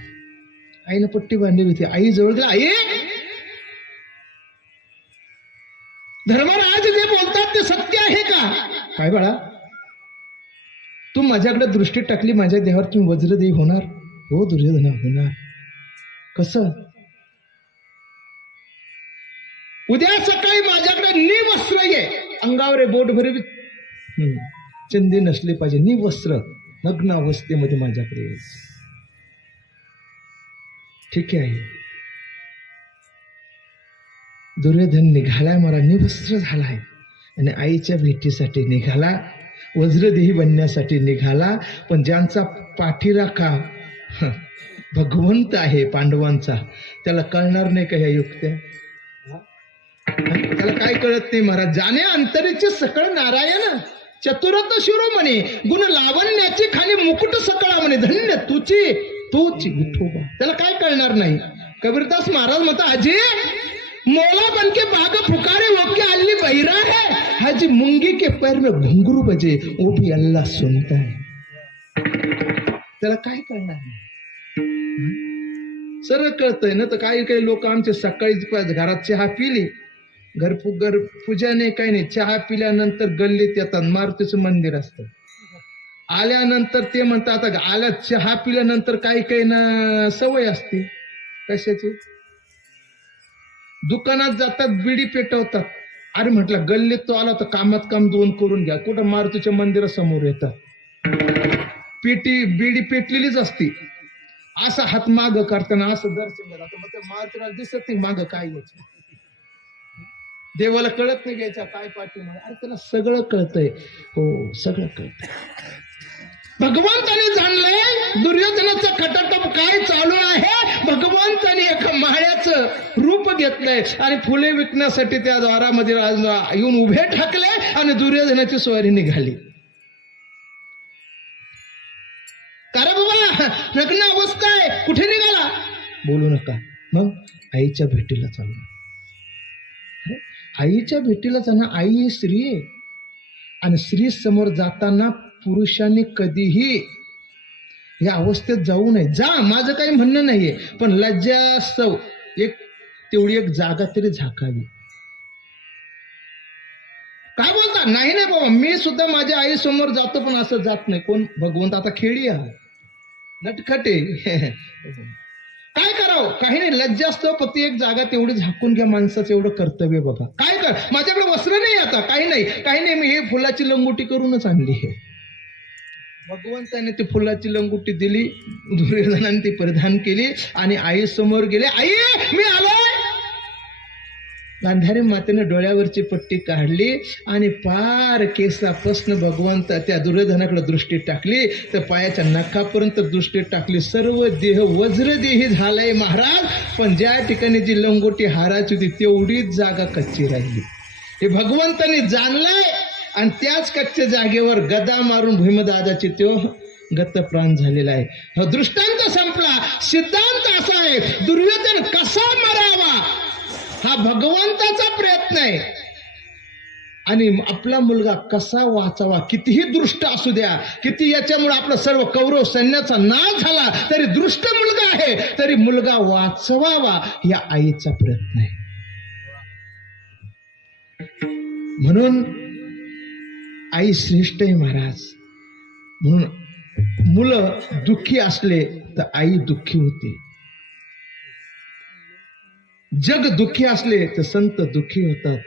आईनं पट्टी बांधली होती. आई जवळ गेला, आई धर्मराज जे बोलतात ते सत्य आहे का? काय बाळा, तू माझ्याकडे दृष्टी टाकली, माझ्या देहावर तुम्ही वज्रदेही होणार. हो दुर्योधना, होणार. कसं? उद्या सकाळी माझ्याकडे निवस्त्र ये. अंगावर बोट भरवी, चंदी नसले पाहिजे, निवस्त्र, नग्न अवस्थेमध्ये माझ्याकडे यायचं. ठीक आहे. दुर्योधन निघालाय, मला निवस्त्र झालाय आणि आईच्या भेटीसाठी निघाला, वज्रदेही बनण्यासाठी निघाला. पण ज्यांचा पाठीराखा भगवंत आहे पांडवांचा, त्याला कळणार नाही का ह्या युक्त्या? त्याला काय कळत नाही महाराज. जाणे अंतरीचे सकळ नारायण, चतुरत शिरोमणी, गुण लावण्याची खाली मुकुट सकळा म्हणे, धन्य तूची विठोबा. त्याला काय कळणार नाही. कबीरदास महाराज म्हणतात, अजय मौला बन के बाग पुकारे वो क्या अल्ली बहिरा है, हाजी मुंगी के पैर में घुंघरू बजे वो भी अल्लाह सुनता है. त्याला काय कळणार नाही. सरळ कळतंय ना. तर काही लोक आमचे सकाळी घरात चहा पिली, घर पूजा नाही, काही नाही, चहा पिल्यानंतर गल्लीत येतात. मारुतीचं मंदिर असतं. आल्यानंतर ते म्हणतात, आता आल्या चहा पिल्यानंतर काही ना सवय असते. कशाची? दुकानात जातात, बिडी पेटवतात. अरे म्हटलं गल्लीत तो आला तर कामात काम दोन करून घ्या. कुठं? मारुतीच्या मंदिरासमोर येतात. बिडी पेटलेलीच असती. असा हात माग करताना असं दर्शन झालं. मग त्या मारुतीला दिसत नाही माग काय घ्यायचं. देवाला कळत नाही घ्यायचा काय पाठी. अरे त्याला सगळं कळतंय. हो, सगळं कळतंय. भगवंताने जाणलंय दुर्योधनाचा खटाटप काय चालू आहे. भगवंताने एका माळ्याचं रूप घेतलंय आणि फुले विकण्यासाठी त्या द्वारामध्ये येऊन उभे ठाकले आणि दुर्योधनाची स्वारी निघाली. अरे बाबा, नग्न अवस्था आहे, कुठे निघाला? बोलू नका. मग आईच्या भेटीला चालला. आईच्या भेटीला जाणं. आई ही स्त्री आहे आणि स्त्री समोर जाताना पुरुषांनी कधीही या अवस्थेत जाऊ नये. जा, माझं काही म्हणणं नाहीये, पण लज्जास्तव तेवढी एक जागा तरी झाकावी. काय बोलता? नाही बाबा, मी सुद्धा माझ्या आई समोर जातो, पण असं जात नाही. कोण? भगवंत. आता खेळी आहे, नटखटे. काय करावं? काही नाही, लज्जास्तव पती एक जागा तेवढी झाकून घ्या. माणसाचं एवढं कर्तव्य बघा. काय कर? माझ्याकडे वस्त्र नाही, आता काही नाही, मी हे फुलाची लंगोटी करूनच आणली आहे. भगवंताने ती फुलाची लंगोटी दिली, दुर्योधनाने ती परिधान केली आणि आई समोर गेले. आई, मी आलोय. गांधारी मातेने डोळ्यावरची पट्टी काढली आणि पार केसापासून भगवंत त्या दुर्योधनाकडे दृष्टी टाकली तर पायाच्या नखापर्यंत दृष्टी टाकली. सर्व देह वज्रदेही झालाय महाराज, पण ज्या ठिकाणी जी लंगोटी हाराची होती तेवढीच जागा कच्ची राहिली. हे भगवंताने जाणलंय आणि त्याच कच्च्या जागेवर गदा मारून भीमदादाची तो गतप्राण झालेला आहे. हा दृष्टांत संपला. सिद्धांत असा आहे, दुर्योधन कसा मरावा हा भगवंताचा प्रयत्न आहे आणि आपला मुलगा कसा वाचावा. कितीही दृष्ट असू द्या, किती याच्यामुळे आपलं सर्व कौरव सैन्याचा नाश झाला तरी दृष्ट मुलगा आहे, तरी मुलगा वाचवावा या आईचा प्रयत्न आहे. म्हणून आई श्रेष्ठ आहे महाराज. म्हणून मुलं दुःखी असले तर आई दुःखी होते. जग दुःखी असले तर संत दुःखी होतात.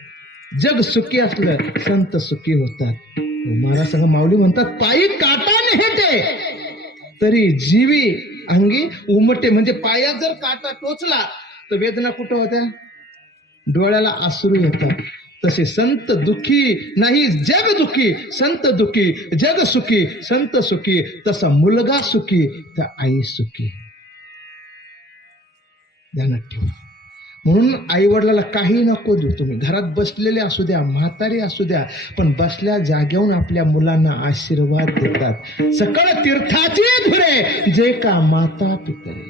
जग सुखी असलं संत सुखी होतात. महाराज संग माऊली म्हणतात, पायी काटा नेते तरी जीवी अंगी उमटे. म्हणजे पायात जर काटा टोचला तर वेदना कुठं होत्या? डोळ्याला अश्रू येतात. तसे संत दुःखी नाही, जग दुःखी संत दुःखी. जग सुखी संत सुखी. तसा मुलगा सुखी तर आई सुखी. ध्यानात ठेवा. म्हणून आई वडिलाला काही नको देऊ. तुम्ही घरात बसलेले असू द्या, म्हातारी असू द्या, पण बसल्या जागेहून आपल्या मुलांना आशीर्वाद देतात. सकळ तीर्थाचे धुरे जे का माता पितरे.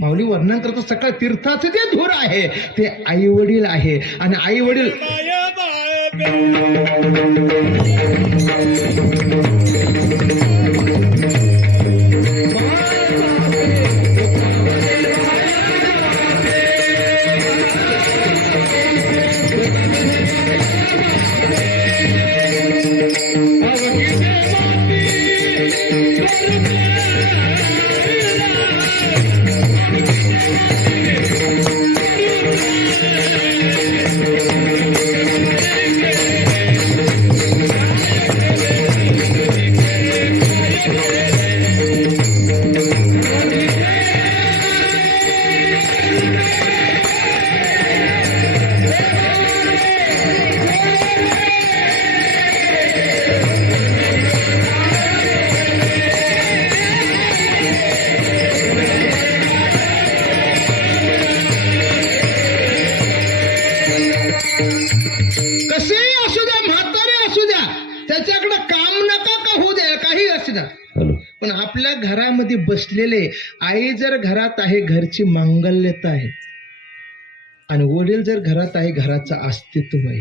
माऊली वर्णन करतो, सकळ तीर्थाचे जे धूर आहे ते आई वडील आहे. आणि आई वडील कसेही असू द्या, म्हातारे असू द्या, त्याच्याकडे काम नका का होऊ द्या, काही असू द्या, पण आपल्या घरामध्ये बसलेले आई जर घरात आहे घरची मांगल्यता आहे आणि वडील जर घरात आहे घराचं अस्तित्व आहे.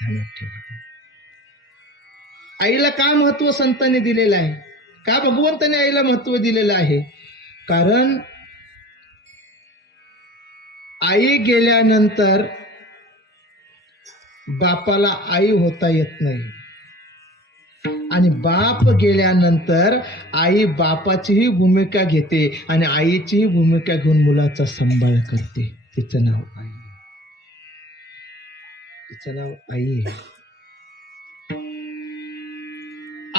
ध्यानात ठेवा. आईला का महत्व संतांनी दिलेलं आहे? का भगवंताने आईला महत्व दिलेलं आहे? कारण आई गेल्यानंतर बापाला आई होता येत नाही आणि बाप गेल्यानंतर आई बापाचीही भूमिका घेते आणि आईचीही भूमिका घेऊन मुलाचा सांभाळ करते. तिचं नाव आई. तिचं नाव आई आहे.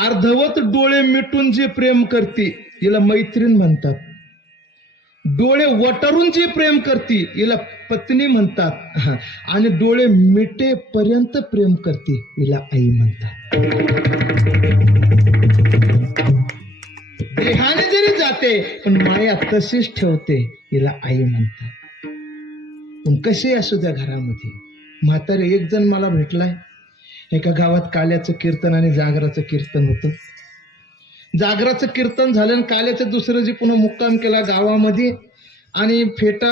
अर्धवट डोळे मिटून जे प्रेम करते हिला मैत्रीण म्हणतात. डोळे वटरून जी प्रेम करते हिला पत्नी म्हणतात. आणि डोळे मिटेपर्यंत प्रेम करते हिला आई म्हणतात. देहाने जरी जाते पण माया तशीच ठेवते हिला आई म्हणतात. पण कसे असू द्या घरामध्ये म्हातारे. एक जण मला भेटलाय. एका गावात काल्याचं कीर्तन आणि जागराचं कीर्तन होतं. जागराचं कीर्तन झालं आणि काल्याचं दुसरं जी पुन्हा मुक्काम केला गावामध्ये आणि फेटा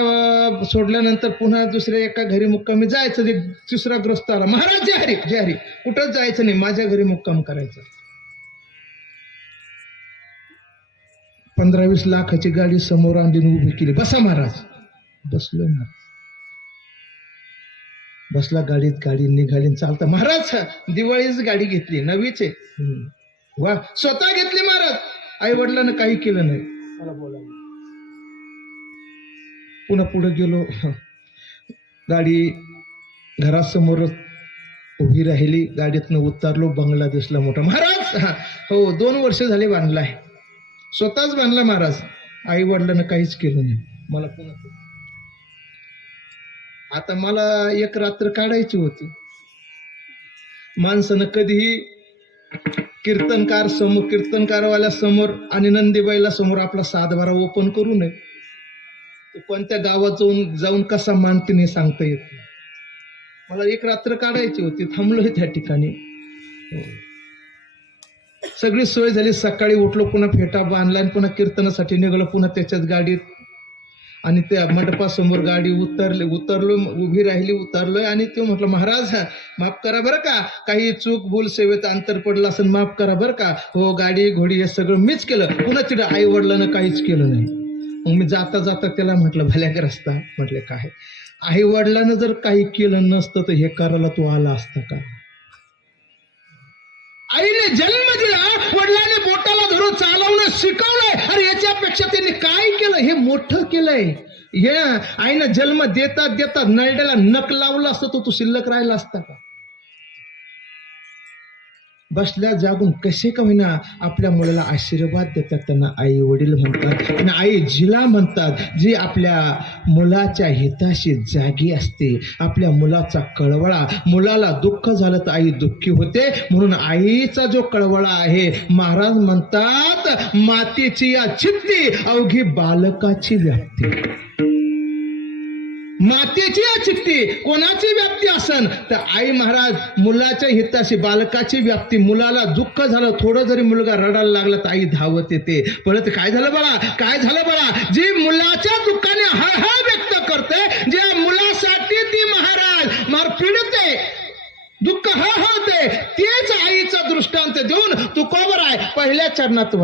सोडल्यानंतर पुन्हा दुसऱ्या एका घरी मुक्कामी जायचं. ते तिसरा ग्रस्त आला. महाराज जय हरी जय हरी. कुठंच जायचं नाही, माझ्या घरी मुक्काम करायचा. 15-20 लाखाची गाडी समोर आणली उभी केली. बसा महाराज. बसलो महाराज. बसला गाडीत. गाडी निघाली चालता. महाराज दिवाळीच गाडी घेतली, नवीच आहे. वा, स्वतः घेतली महाराज. आई वडिलांना काही केलं नाही. मला बोला. पुन्हा पुढे गेलो. गाडी घरासमोर उभी राहिली. गाडीतनं उतरलो. बंगला दिसला मोठा. महाराज हो 2 वर्ष झाले बांधलाय. स्वतःच बांधला महाराज. आई वडिलांना काहीच केलं नाही. मला पुन्हा आता मला एक रात्र काढायची होती. माणसानं कधीही कीर्तनकारवाल्या समोर आणि नंदीबाईला समोर आपला सातबारा ओपन करू नये. तो कोणत्या गावात जाऊन कसा मानतीने सांगता येत नाही. मला एक रात्र काढायची होती, थांबलोय त्या ठिकाणी. सगळी सोय झाली. सकाळी उठलो, पुन्हा फेटा बांधला आणि पुन्हा कीर्तनासाठी निघालो. पुन्हा त्याच्याच गाडीत आणि त्या मंडपासमोर गाडी उतरलो, उभी राहिली, उतरलोय आणि तो म्हटलं, महाराज माफ करा बरं का, काही चूक भूल सेवेत अंतर पडलं असेल, माफ करा बरं का. हो, गाडी घोडी हे सगळं मीच केलं. पुन्हा तिथे आई वडिलांना काहीच केलं नाही. मग मी जाता जाता त्याला म्हटलं, भल्या रस्ता. म्हटलं, काय आई वडिलांना जर काही केलं नसतं तर हे करायला तू आला असता का? आईने जन्म दिला, वडिलांनी बोटाला धरून चालवणं शिकवलंय. अरे याच्यापेक्षा त्यांनी काय केलं हे मोठं केलंय. हे आईनं जन्म देतात नरड्याला नख लावलं असतं तर तू शिल्लक राहिला असता का? बसल्या जागून कसे का होईना आपल्या मुलाला आशीर्वाद देतात. त्यांना आई वडील म्हणतात आणि आई जिला म्हणतात, जी आपल्या मुलाच्या हिताशी जागी असते. आपल्या मुलाचा कळवळा, मुलाला दुःख झालं तर आई दुःखी होते. म्हणून आईचा जो कळवळा आहे, महाराज म्हणतात, मातेची या चित्ती अवघी बालकाची व्याप्ती. मातेची या चित्ती कोणाची व्याप्ती असन तर आई महाराज मुलाच्या हिताशी बालकाची व्याप्ती. मुलाला दुःख झालं, थोडं जरी मुलगा रडायला लागला तर आई धावत येते. परत काय झालं बाळा, जी मुलाच्या दुःखाने हळहळ व्यक्त करते, ज्या मुलासाठी ती महाराज पीडते, दुःख हळहळते, तेच आईचा दृष्टांत देऊन तुकोबर आहे पहिल्या चरणात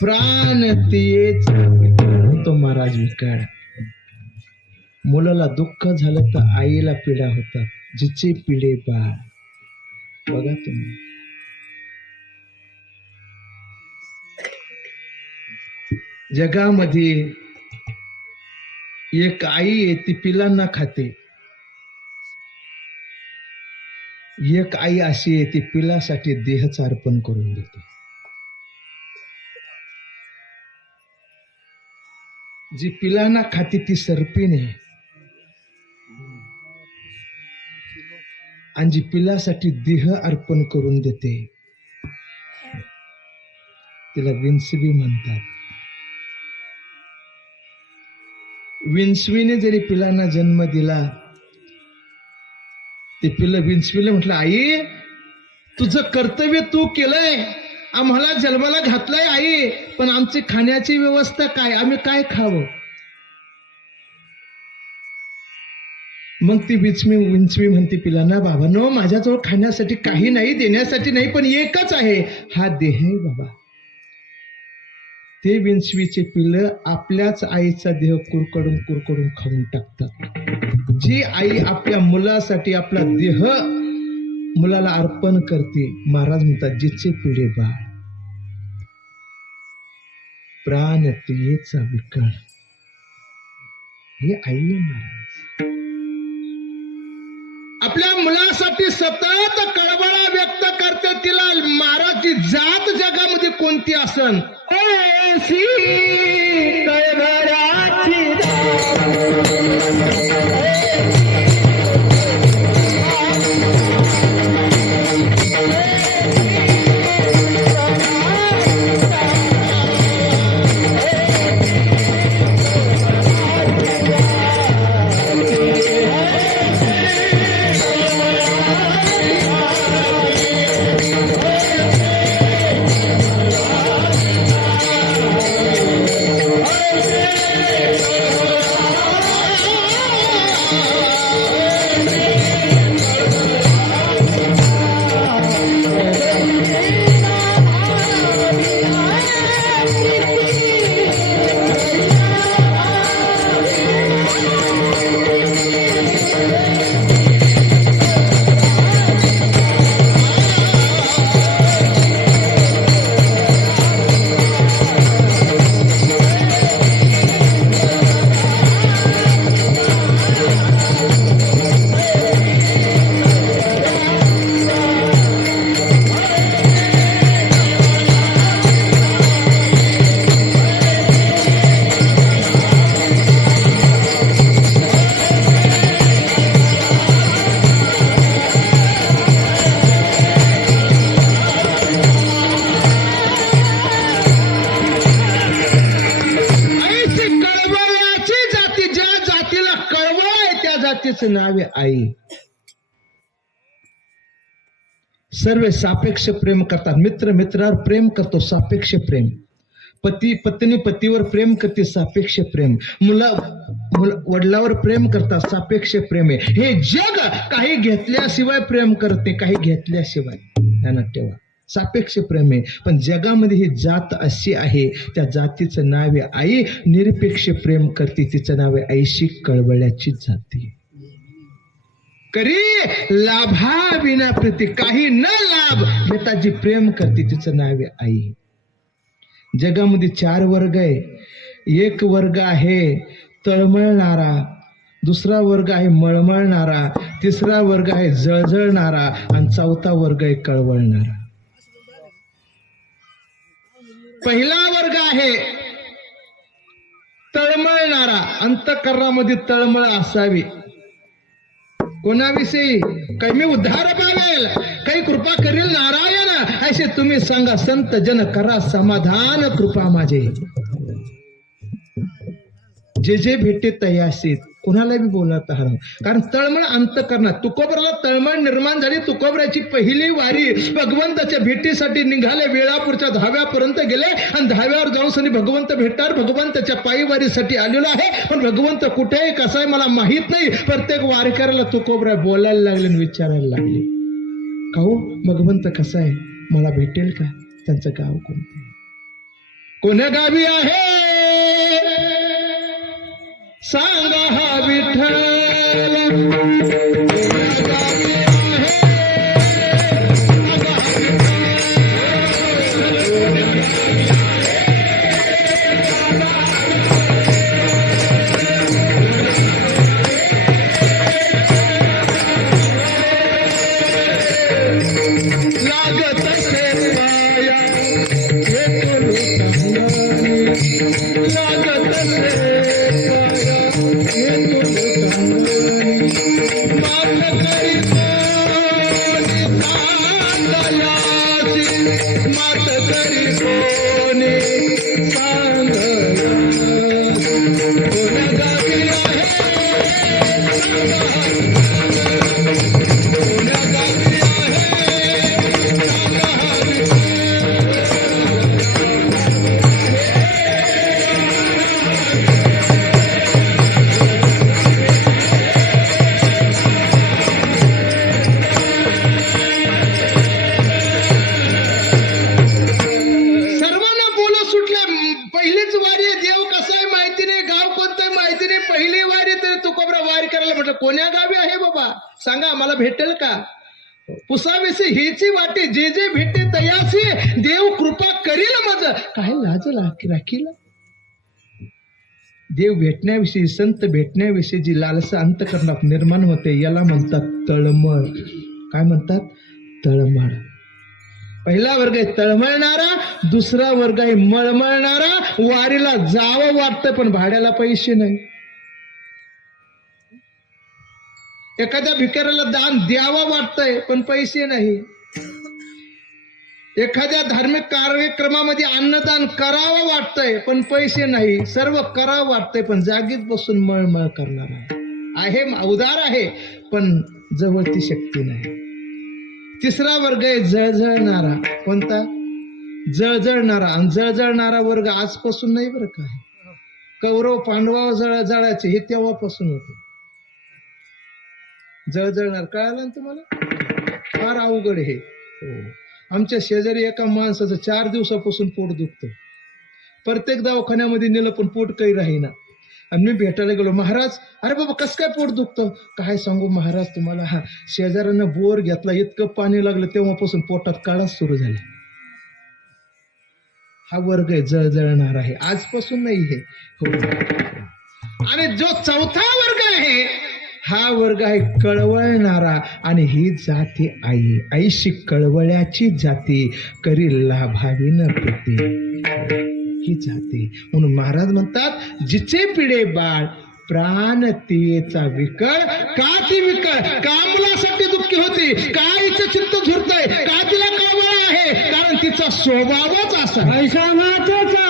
प्राण तेच तो महाराज विकाळ. मुलाला दुःख झालं तर आईला पीडा होतात, जिचे पिढे बाळ. बघा तुम्ही, जगामध्ये एक आई आहे, ती पिलांना खाते. एक आई अशी आहे, ती पिलासाठी देहच अर्पण करून देते. जी पिलांना खाते ती सर्पिण आहे, आणि जी पिलासाठी देह अर्पण करून देते तिला विंचवी म्हणतात. विंचवीने जरी पिलांना जन्म दिला ते पिल्लं विंचविलं, म्हटलं आई तुझं कर्तव्य तू केलंय, आम्हाला जन्माला घातलंय आई, पण आमची खाण्याची व्यवस्था काय, आम्ही काय खावं. मग ती विंचवी म्हणते पिलांना, बाबांनो माझ्याजवळ खाण्यासाठी काही नाही, देण्यासाठी नाही, पण एकच आहे, हा देह आहे बाबा. ते विंचवीचे पिल्लं आपल्याच आईचा देह कुरकडून खाऊन टाकतात. जी आई आपल्या मुलासाठी आपला देह मुलाला अर्पण करते, महाराज म्हणतात जिचे पिढे बाळ प्राण तियेचा विकळ, हे आई आहे महाराज. आपल्या मुलासाठी सतत कळवळा व्यक्त करते. तिला महाराजची जात जगामध्ये कोणती असन, ऐसी कळवळाची जातीचं नाव आहे आई. सर्व सापेक्ष प्रेम करतात. मित्र मित्रावर प्रेम करतो, सापेक्ष प्रेम. पती पत्नी पतीवर प्रेम करते, सापेक्ष प्रेम. वडिलावर प्रेम करतात, सापेक्ष प्रेम आहे. हे जग काही घेतल्याशिवाय प्रेम करते, काही घेतल्याशिवाय. ध्यानात ठेवा, सापेक्ष प्रेम आहे. पण जगामध्ये ही जात अशी आहे, त्या जातीचं नाव आहे आई. निरपेक्ष प्रेम करते, तिचं नाव आहे ऐशी कळवळ्याची जाती. करी लाभा विना प्रीती, काही न लाभ घेता जी प्रेम करते तिचं नाव आहे आई. जगामध्ये 4 वर्ग आहे. एक वर्ग आहे तळमळणारा, दुसरा वर्ग आहे मळमळणारा, तिसरा वर्ग आहे जळजळणारा, आणि चौथा वर्ग आहे कळवळणारा. पहिला वर्ग आहे तळमळणारा. अंतःकरणामध्ये तळमळ असावी. कोणाविषयी? काही मी उद्धार पावेल, काही कृपा करेल नारायण, असे तुम्ही सांगा. संत जन करा समाधान कृपा माझे. जे जे भेटे तयासीत, कुणाला बी बोलत आहात. कारण तळमळ अंतःकरणात. तुकोबराला तळमळ निर्माण झाली. तुकोबराची पहिली वारी भगवंताच्या भेटीसाठी निघाले. वेळापूरच्या 10व्यापर्यंत गेले आणि 10व्यावर जाऊन सनी भगवंत भेटणार. भगवंताच्या पायी वारीसाठी आलेलो आहे, पण भगवंत कुठे आहे, कसा आहे मला माहित नाही. प्रत्येक वारकऱ्याला तुकोबरा बोलायला लागले आणि विचारायला लागले, काहू भगवंत कसा आहे, मला भेटेल का? त्यांचं गाव कोणतं, कोण्या गावी आहे सांगा हा विठ्ठल. लागत असे पाया लागत मात करी कोणी सांग कोण गावी आहे. पहिलीच वारी आहे. देव कसा आहे माहिती नाही, गाव कोणतं आहे माहिती नाही, पहिली वारी तर तुकोबरा वारी करायला म्हटलं कोण्या गावी आहे बाबा सांगा मला भेटेल का? पुसावेसे हीची वाटी, जे जे भेटे तयासी देव कृपा करील मज काय लाज राखील. देव भेटण्याविषयी संत भेटण्याविषयी जी लालसा अंतःकरणात निर्माण होते याला म्हणतात तळमळ. काय म्हणतात? तळमळ. पहिला वर्ग आहे तळमळणारा, दुसरा वर्ग आहे मळमळणारा. वारीला जावं वाटतं पण भाड्याला पैसे नाही. एखाद्या भिकाऱ्याला दान द्यावं वाटतंय पण पैसे नाही. एखाद्या धार्मिक कार्यक्रमामध्ये अन्नदान करावं वाटतंय पण पैसे नाही. सर्व करावं वाटतंय पण जागीच बसून मळमळ करणार आहे. उदार आहे पण जवळची शक्ती नाही. तिसरा वर्ग आहे जळजळणारा. कोणता? जळजळणारा. आणि जळजळणारा वर्ग आजपासून नाही बरं का. कौरव पांडव जळायचे हे तेव्हापासून होते. जळजळणार कळालं ना तुम्हाला? फार अवघड हे. आमच्या शेजारी एका माणसाचं 4 दिवसापासून पोट दुखतं. प्रत्येक दवाखान्यामध्ये नेलं पण पोट काही राहीना. आणि मी भेटायला गेलो, महाराज अरे बाबा कसं काय पोट दुखतं? काय सांगू महाराज तुम्हाला, हा शेजाऱ्यानं बोर घेतला, इतकं पाणी लागलं तेव्हापासून पोटात काळाच सुरू झाला. हा वर्ग आहे जळजळणार आहे, आजपासून नाही हे. आणि जो चौथा वर्ग आहे हा वर्ग आहे कळवळणारा. आणि ही जाती आई आईशी कळवळ्याची जाती करी लाभावीन प्रती. ही जाते म्हणून महाराज म्हणतात जिचे पिढे बाळ प्राण तिचा विकळ. का ती विकळ? का मुलासाठी दुःखी होती? का हिचं चित्त झुरतंय? का तिला कळवळ आहे? कारण तिचा स्वभावच असा. ऐसा मातेचा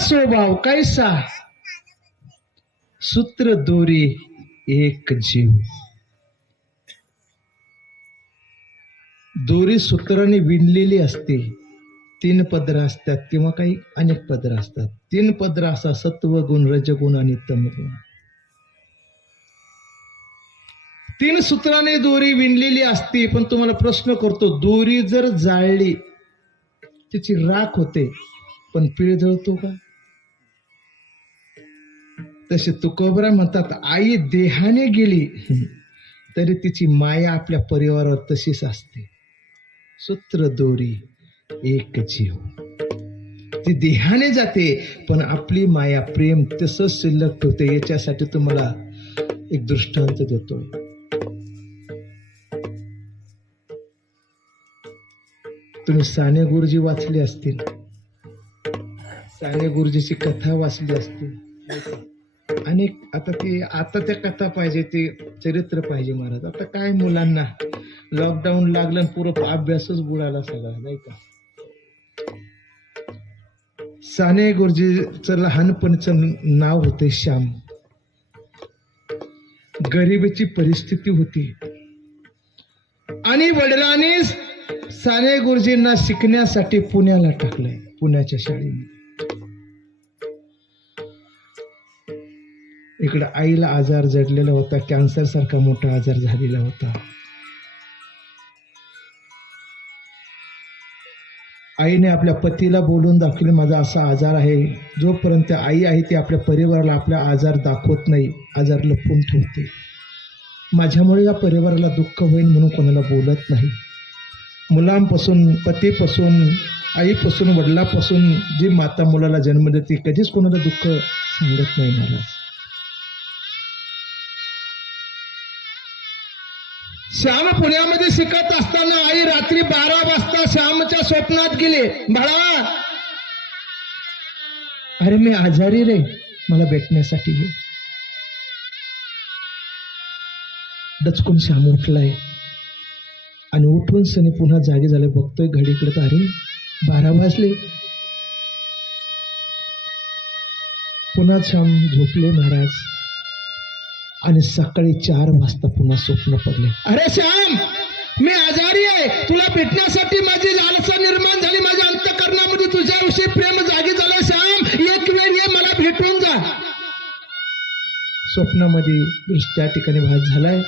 स्वभाव कैसा. सूत्र दोरी एक जीव. दोरी सूत्राने विणलेली असते. 3 पदर असतात किंवा काही अनेक पदर असतात. 3 पदर असा सत्व गुण, रजगुण आणि तमगुण. 3 सूत्राने दोरी विणलेली असते. पण तुम्हाला प्रश्न करतो, दोरी जर जाळली तिची राख होते पण पीळ जळतो का? तसे तुकोबरा म्हणतात आई देहाने गेली तरी तिची माया आपल्या परिवारावर तशीच असते. सूत्र दोरी एक जीव. ती देहाने जाते पण आपली माया प्रेम तसंच शिल्लक ठेवते. याच्यासाठी तुम्हाला एक दृष्टांत देतोय. तुम्ही साने गुरुजी वाचले असतील, साने गुरुजीची कथा वाचली असतील. अनेक आता त्या कथा पाहिजे, ते चरित्र पाहिजे महाराज. आता काय मुलांना लॉकडाऊन लागलं, पुरं अभ्यासच बुडाला सगळा नाही का. साने गुरुजीचं लहानपणीचं नाव होते श्याम. गरिबीची परिस्थिती होती आणि वडिलांनी साने गुरुजींना शिकण्यासाठी पुण्याला टाकलंय, पुण्याच्या शाळेने. इकडं आईला आजार जडलेला होता, कॅन्सर सारखा मोठा आजार झालेला होता. आईने आपल्या पतीला बोलून दाखवले माझा असा आजार आहे. जोपर्यंत आई आहे ती आपल्या परिवाराला आपला आजार दाखवत नाही, आजार लपवून ठेवते. माझ्यामुळे या परिवाराला दुःख होईल म्हणून कोणाला बोलत नाही. मुलांपासून, पतीपासून, आईपासून, वडिलापासून जी माता मुलाला जन्म देते कधीच कोणाला दुःख सांगत नाही. मला श्याम पुण्यामध्ये शिकत असताना आई रात्री 12 वाजता श्यामच्या स्वप्नात गेले. बाळा, अरे मी आजारी रे, मला भेटण्यासाठी ये. दचकून श्याम उठलाय आणि उठून सनी पुन्हा जागे झाले. बघतोय घडीकडे तर अरे 12 वाजले. पुन्हा श्याम झोपले महाराज आणि सकाळी 4 वाजता पुन्हा स्वप्न पडले. अरे श्याम, मी आजारी आहे, तुला भेटण्यासाठी माझी लालसा निर्माण झाली, माझ्या अंतःकरणामध्ये तुझ्याविषयी प्रेम जागी झालं. श्याम, एक वेळ ये, मला भेटून जा. स्वप्नामध्ये त्या ठिकाणी भास झालाय.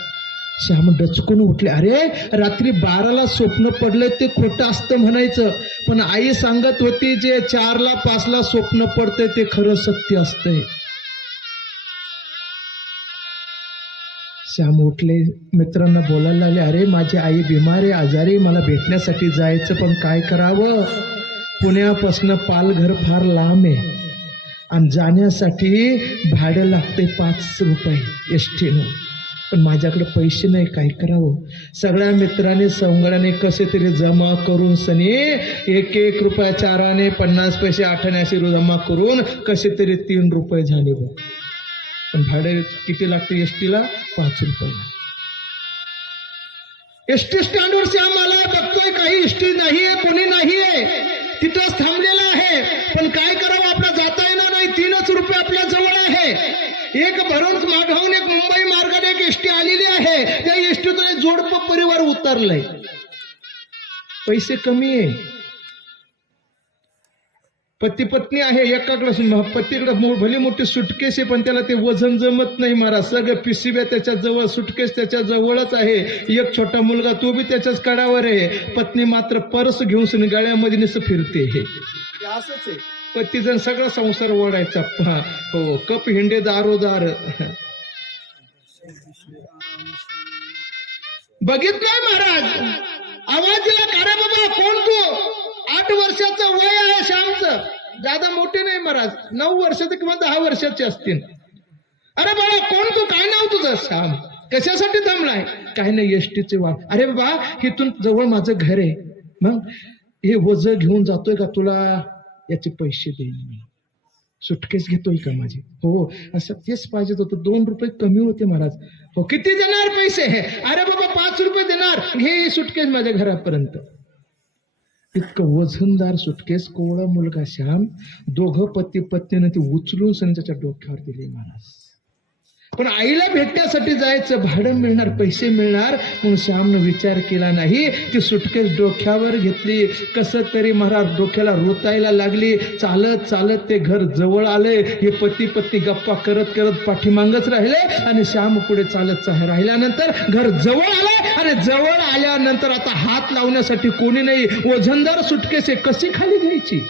श्याम डचकून उठले. अरे रात्री 12ला स्वप्न पडलंय ते खोटं असतं म्हणायचं, पण आई सांगत होती जे 4ला 5ला स्वप्न पडतंय ते खरं सत्य असतंय. श्याम उठले, मित्रांना बोलायला लागले. अरे माझी आई बिमार आहे, आजारी, मला भेटण्यासाठी जायचं, पण काय करावं. पुण्यापासून पालघर फार लांब आहे आणि जाण्यासाठी भाडं लागते 5 रुपये एसटीनं, पण माझ्याकडे पैसे नाही, काय करावं. सगळ्या मित्रांनी सवंगडाने कसे तरी जमा करून सनी 1-1 रुपया 4 50 पैसे 8 असे जमा करून कसे तरी 3 रुपये झाले बघ. पण भाडे किती लागते एसटीला? 5 रुपये. एसटी स्टँडवर श्याम आलाय, बघतोय काही एसटी नाहीये, कोणी नाहीये, तिथंच थांबलेला आहे. पण काय करावं, आपला जाता येणार नाही. 3च रुपये आपल्या जवळ आहे. एक भरून मागाहून एक मुंबई मार्गाने एक एसटी आलेली आहे. त्या एसटीतून एक जोडप परिवार उतरलाय. पैसे कमी आहे. पती पत्नी आहे, एकाकडे पतीकडे भली मोठी सुटकेस आहे, पण त्याला ते वजन जमत नाही महाराज. सगळं पिशव्या त्याच्या जवळ, सुटकेस त्याच्या जवळच आहे. एक छोटा मुलगा तो बी त्याच्याच कडावर आहे. पत्नी मात्र पर्स घेऊन गाड्यामध्ये निस फिरते. हे असंच आहे. पतीजण सगळा संसार ओढायचा. हो, कप हिंडे दारोदार. बघितलंय महाराज, आवाज दिला. का रे बाबा, कोण तू? 8 वर्षाचं वय आहे श्यामचं, जादा मोठे नाही महाराज, 9 वर्षाचे किंवा 10 वर्षाचे असतील. अरे बाळा, कोण तू? काय नाव तुझं? श्याम. कशासाठी थांबलाय? काय नाही, एसटीचे वाट. अरे बाबा, इथून जवळ माझं घर आहे, मग हे वज घेऊन जातोय का? तुला याचे पैसे देईन मी. सुटकेस घेतोय का माझी? हो. असं तेच पाहिजे होतं, 2 रुपये कमी होते महाराज. हो, किती देणार पैसे? अरे बाबा 5 रुपये देणार, घे सुटकेस माझ्या घरापर्यंत. इतकं वजनदार सुटकेस, कोवळा मुलगा श्याम. दोघं पती पत्नीने ती उचलून संच्याच्या डोक्यावर दिली महाराज. पण आईला भेटण्यासाठी जायचं, भाडं मिळणार, पैसे मिळणार म्हणून श्यामनं विचार केला नाही. ती सुटकेस डोक्यावर घेतली. कसं तरी महाराज डोक्याला रोतायला लागली. चालत चालत ते घर जवळ आले. हे पती पत्नी गप्पा करत करत पाठीमागच राहिले आणि श्याम पुढे चालत राहिल्यानंतर घर जवळ आलं. आणि जवळ आल्यानंतर आता हात लावण्यासाठी कोणी नाही. वजनदार सुटकेस आहे, कशी खाली घ्यायची?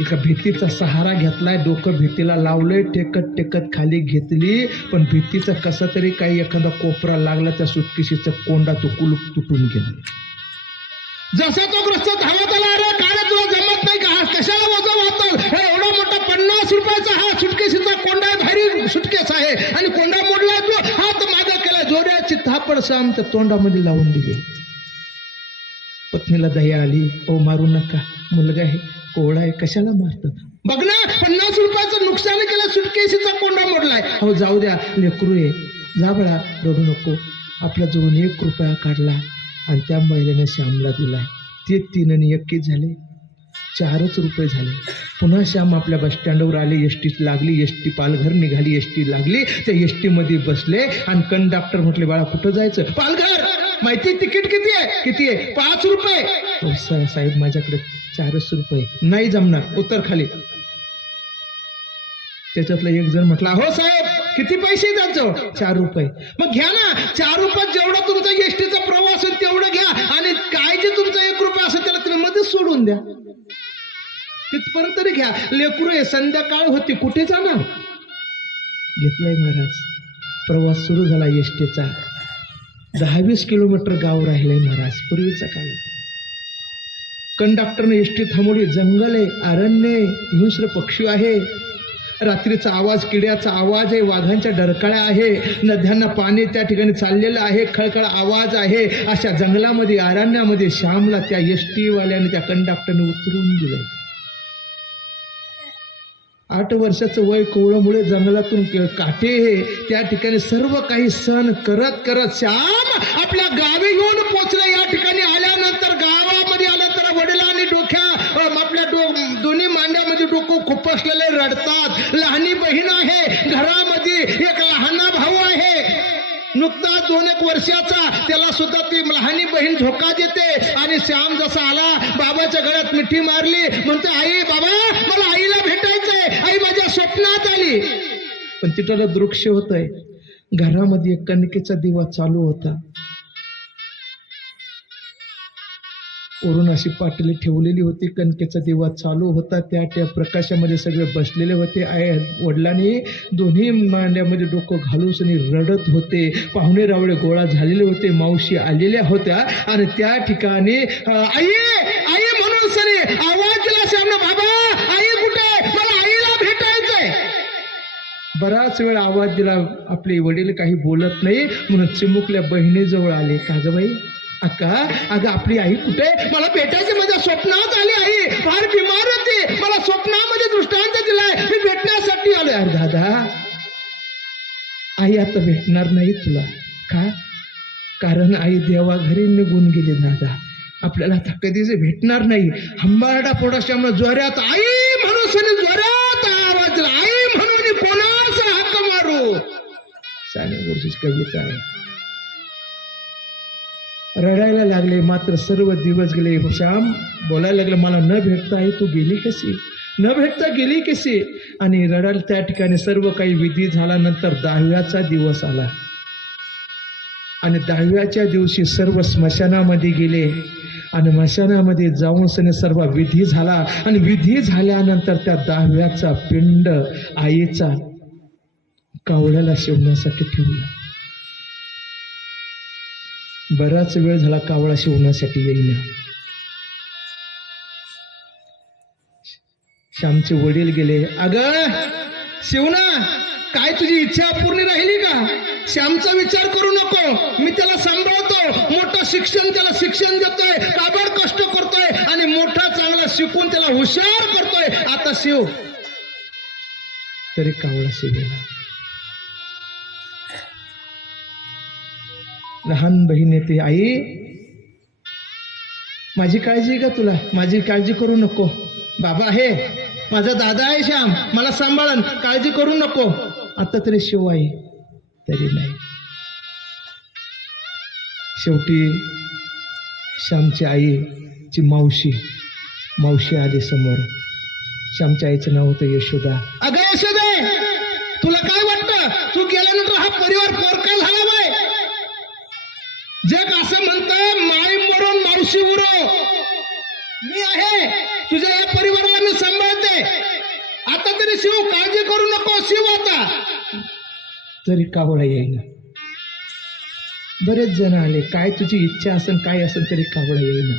एका भीतीचा सहारा घेतलाय, डोकं भीतीला लावलंय, टेकत टेकत खाली घेतली. पण भीतीचा कसा तरी काही एखादा कोपरा लागला, त्या सुटकेशीचा कोंडा तो कुलूप तुटून गेला. जसा तो ग्रस्त धावत आला. अरे काय तुला जमत नाही का? कशाला वजा वाहतो? हे एवढा मोठा 50 रुपयाचा हा सुटकेशीचा कोंडा आहे, भारी सुटकेस आहे आणि कोंडा मोडला. तो हात मागा केला, जोड्याची थापड श्याम त्या तोंडामध्ये लावून दिली. पत्नीला दया आली. ओ मारू नका, मुलगा आहे, कोवळा आहे, कशाला मारतात? बघ ना, 50 रुपयाचं नुकसान केलं, सुटकेशीचा कोंडा मोडलाय. हो जाऊ द्या, लेकरू आहे, जा बळा, रडू नको. आपल्या जवळून 1 रुपया काढला आणि त्या महिलेने श्यामला दिलाय. ते 3 आणि 1 झाले, 4च रुपये झाले. पुन्हा श्याम आपल्या बस स्टँडवर आले. एसटी लागली, एसटी पालघर निघाली, एसटी लागली. त्या एसटी मध्ये बसले आणि कंडक्टर म्हटले, बाळा कुठं जायचं? पालघर. माहिती तिकीट किती आहे? किती आहे? 5 रुपये. हो साहेब, माझ्याकडे 4च रुपये. नाही जमणार, उतर खाली. त्याच्यातला एक जण म्हटला, हो साहेब किती पैसे द्यायचं? 4 रुपये. मग घ्या ना, 4 रुपयात जेवढा तुमचा एसटीचा प्रवास असेल तेवढं घ्या, आणि काय जे तुमचा 1 रुपया असेल त्याला तुम्ही मध्येच सोडून द्या, तिथपर्यंत तरी घ्या. लेकरू आहे, संध्याकाळ होती, कुठे जाणार? घेतलाय महाराज. प्रवास सुरू झाला एसटीचा. 10-20 किलोमीटर गाव राहिलंय महाराज. पूर्वीचा काळ. कंडक्टरने एसटी थांबवली. जंगल आहे, अरण्य आहे, हिंस्र पक्षी आहे, रात्रीचा आवाज, किड्याचा आवाज आहे, वाघांच्या डरकाळ्या आहे, नद्यांना पाणी त्या ठिकाणी चाललेलं आहे, खळखळ आवाज आहे. अशा जंगलामध्ये, अरण्यामध्ये श्यामला त्या एसटी वाल्याने, त्या कंडक्टरने उतरून दिलंय. 8 वर्षाचं वय, कोवळमुळे जंगलातून काटे हे, त्या ठिकाणी सर्व काही सहन करत करत श्याम आपल्या गावी येऊन पोचला. या ठिकाणी आल्यानंतर, गावामध्ये आल्यानंतर वडिलांनी आपल्या दोन्ही मांड्यामध्ये डोकं खुपसलेले रडतात. लहानी बहीण आहे घरामध्ये, एक लहान भाऊ आहे नुकताच 2-1 वर्षाचा, त्याला सुद्धा ती लहानी बहीण धोका देते. आणि श्याम जसा आला, बाबाच्या गळ्यात मिठी मारली, म्हणतो, आई बाबा मला आईला भेटायचंय, आई माझ्या स्वप्नात आली. पण तिथं दृश्य होतंय, घरामध्ये एक कणकेचा दिवा चालू होता. वरून अशी पाटली ठेवलेली होती, कणकेचा दिवा चालू होता. त्या प्रकाशामध्ये सगळे बसलेले होते. वडिलांनी दोन्ही मांड्यामध्ये डोकं घालून रडत होते. पाहुणे रावळे गोळा झालेले होते, मावशी आलेल्या होत्या. आणि त्या ठिकाणी आई आई म्हणून सनी आवाज दिला श्यामने, बाबा आई कुठे? मला आईला भेटायचंय. बराच वेळ आवाज दिला. आपले वडील काही बोलत नाही म्हणून चिमुकल्या बहिणीजवळ आले. का ग बाई? अक्का, अगं आपली आई कुठे? मला भेटायची, माझ्या स्वप्नात आली. आई फार बिमार होती, मला स्वप्नामध्ये दृष्टांत दिलाय, मी भेटण्यासाठी आलोय. अरे दादा, आई आता भेटणार नाही तुला. का? कारण आई देवाघरी निघून गेली दादा. आपल्याला आता कधीच भेटणार नाही. हंबारडा पोडाशामुळे जोऱ्यात आई म्हणून सनी जोऱ्यात आवाज दिला. आई म्हणून कोणाचा हक्क मारू? साने गुरुजीची कविता आहे. रडायला लागले. मात्र सर्व दिवस गेले. श्याम बोलायला लागले, मला न भेटता आई तू गेली कशी? न भेटता गेली कशी? आणि रडायला त्या ठिकाणी सर्व काही विधी झाल्यानंतर 10व्याचा दिवस आला. आणि 10व्याच्या दिवशी सर्व स्मशानामध्ये गेले. आणि स्मशानामध्ये जाऊन सने सर्व विधी झाला. आणि विधी झाल्यानंतर त्या 10व्याचा पिंड आईचा कावळ्याला शिवण्यासाठी ठेवला. बराच वेळ झाला कावळा शिवण्यासाठी येईना. श्यामचे वडील गेले. अगं शिवना, काय तुझी इच्छा पूर्ण राहिली का? श्यामचा विचार करू नको, मी त्याला सांभाळतो. मोठं शिक्षण, त्याला शिक्षण देतोय, काबाड कष्ट करतोय, आणि मोठा चांगला शिकून त्याला हुशार करतोय. आता शिव. तरी कावळा शिवेना. लहान बहीण येते. आई माझी काळजी आहे का तुला? माझी काळजी करू नको. बाबा आहे, माझा दादा आहे श्याम, मला सांभाळन, काळजी करू नको. आता तरी शिव आई. तरी नाही. शेवटी श्यामची आईची मावशी आली समोर. श्यामच्या आईचं नाव होतं यशोदा. अगं यशोदा, तुला काय वाटतं? तू गेल्यानंतर हा परिवार पोरका झाला बाय. जग असं म्हणतंय, माई मरून मावशी उरो. मी आहे, तुझ्या या परिवाराला मी सांभाळते. आता तरी शिव, काळजी करू नको. शिव आता. तरी कावळा येईना. बरेच जण आले. काय तुझी इच्छा असेल, काय असेल, तरी कावळा येईना.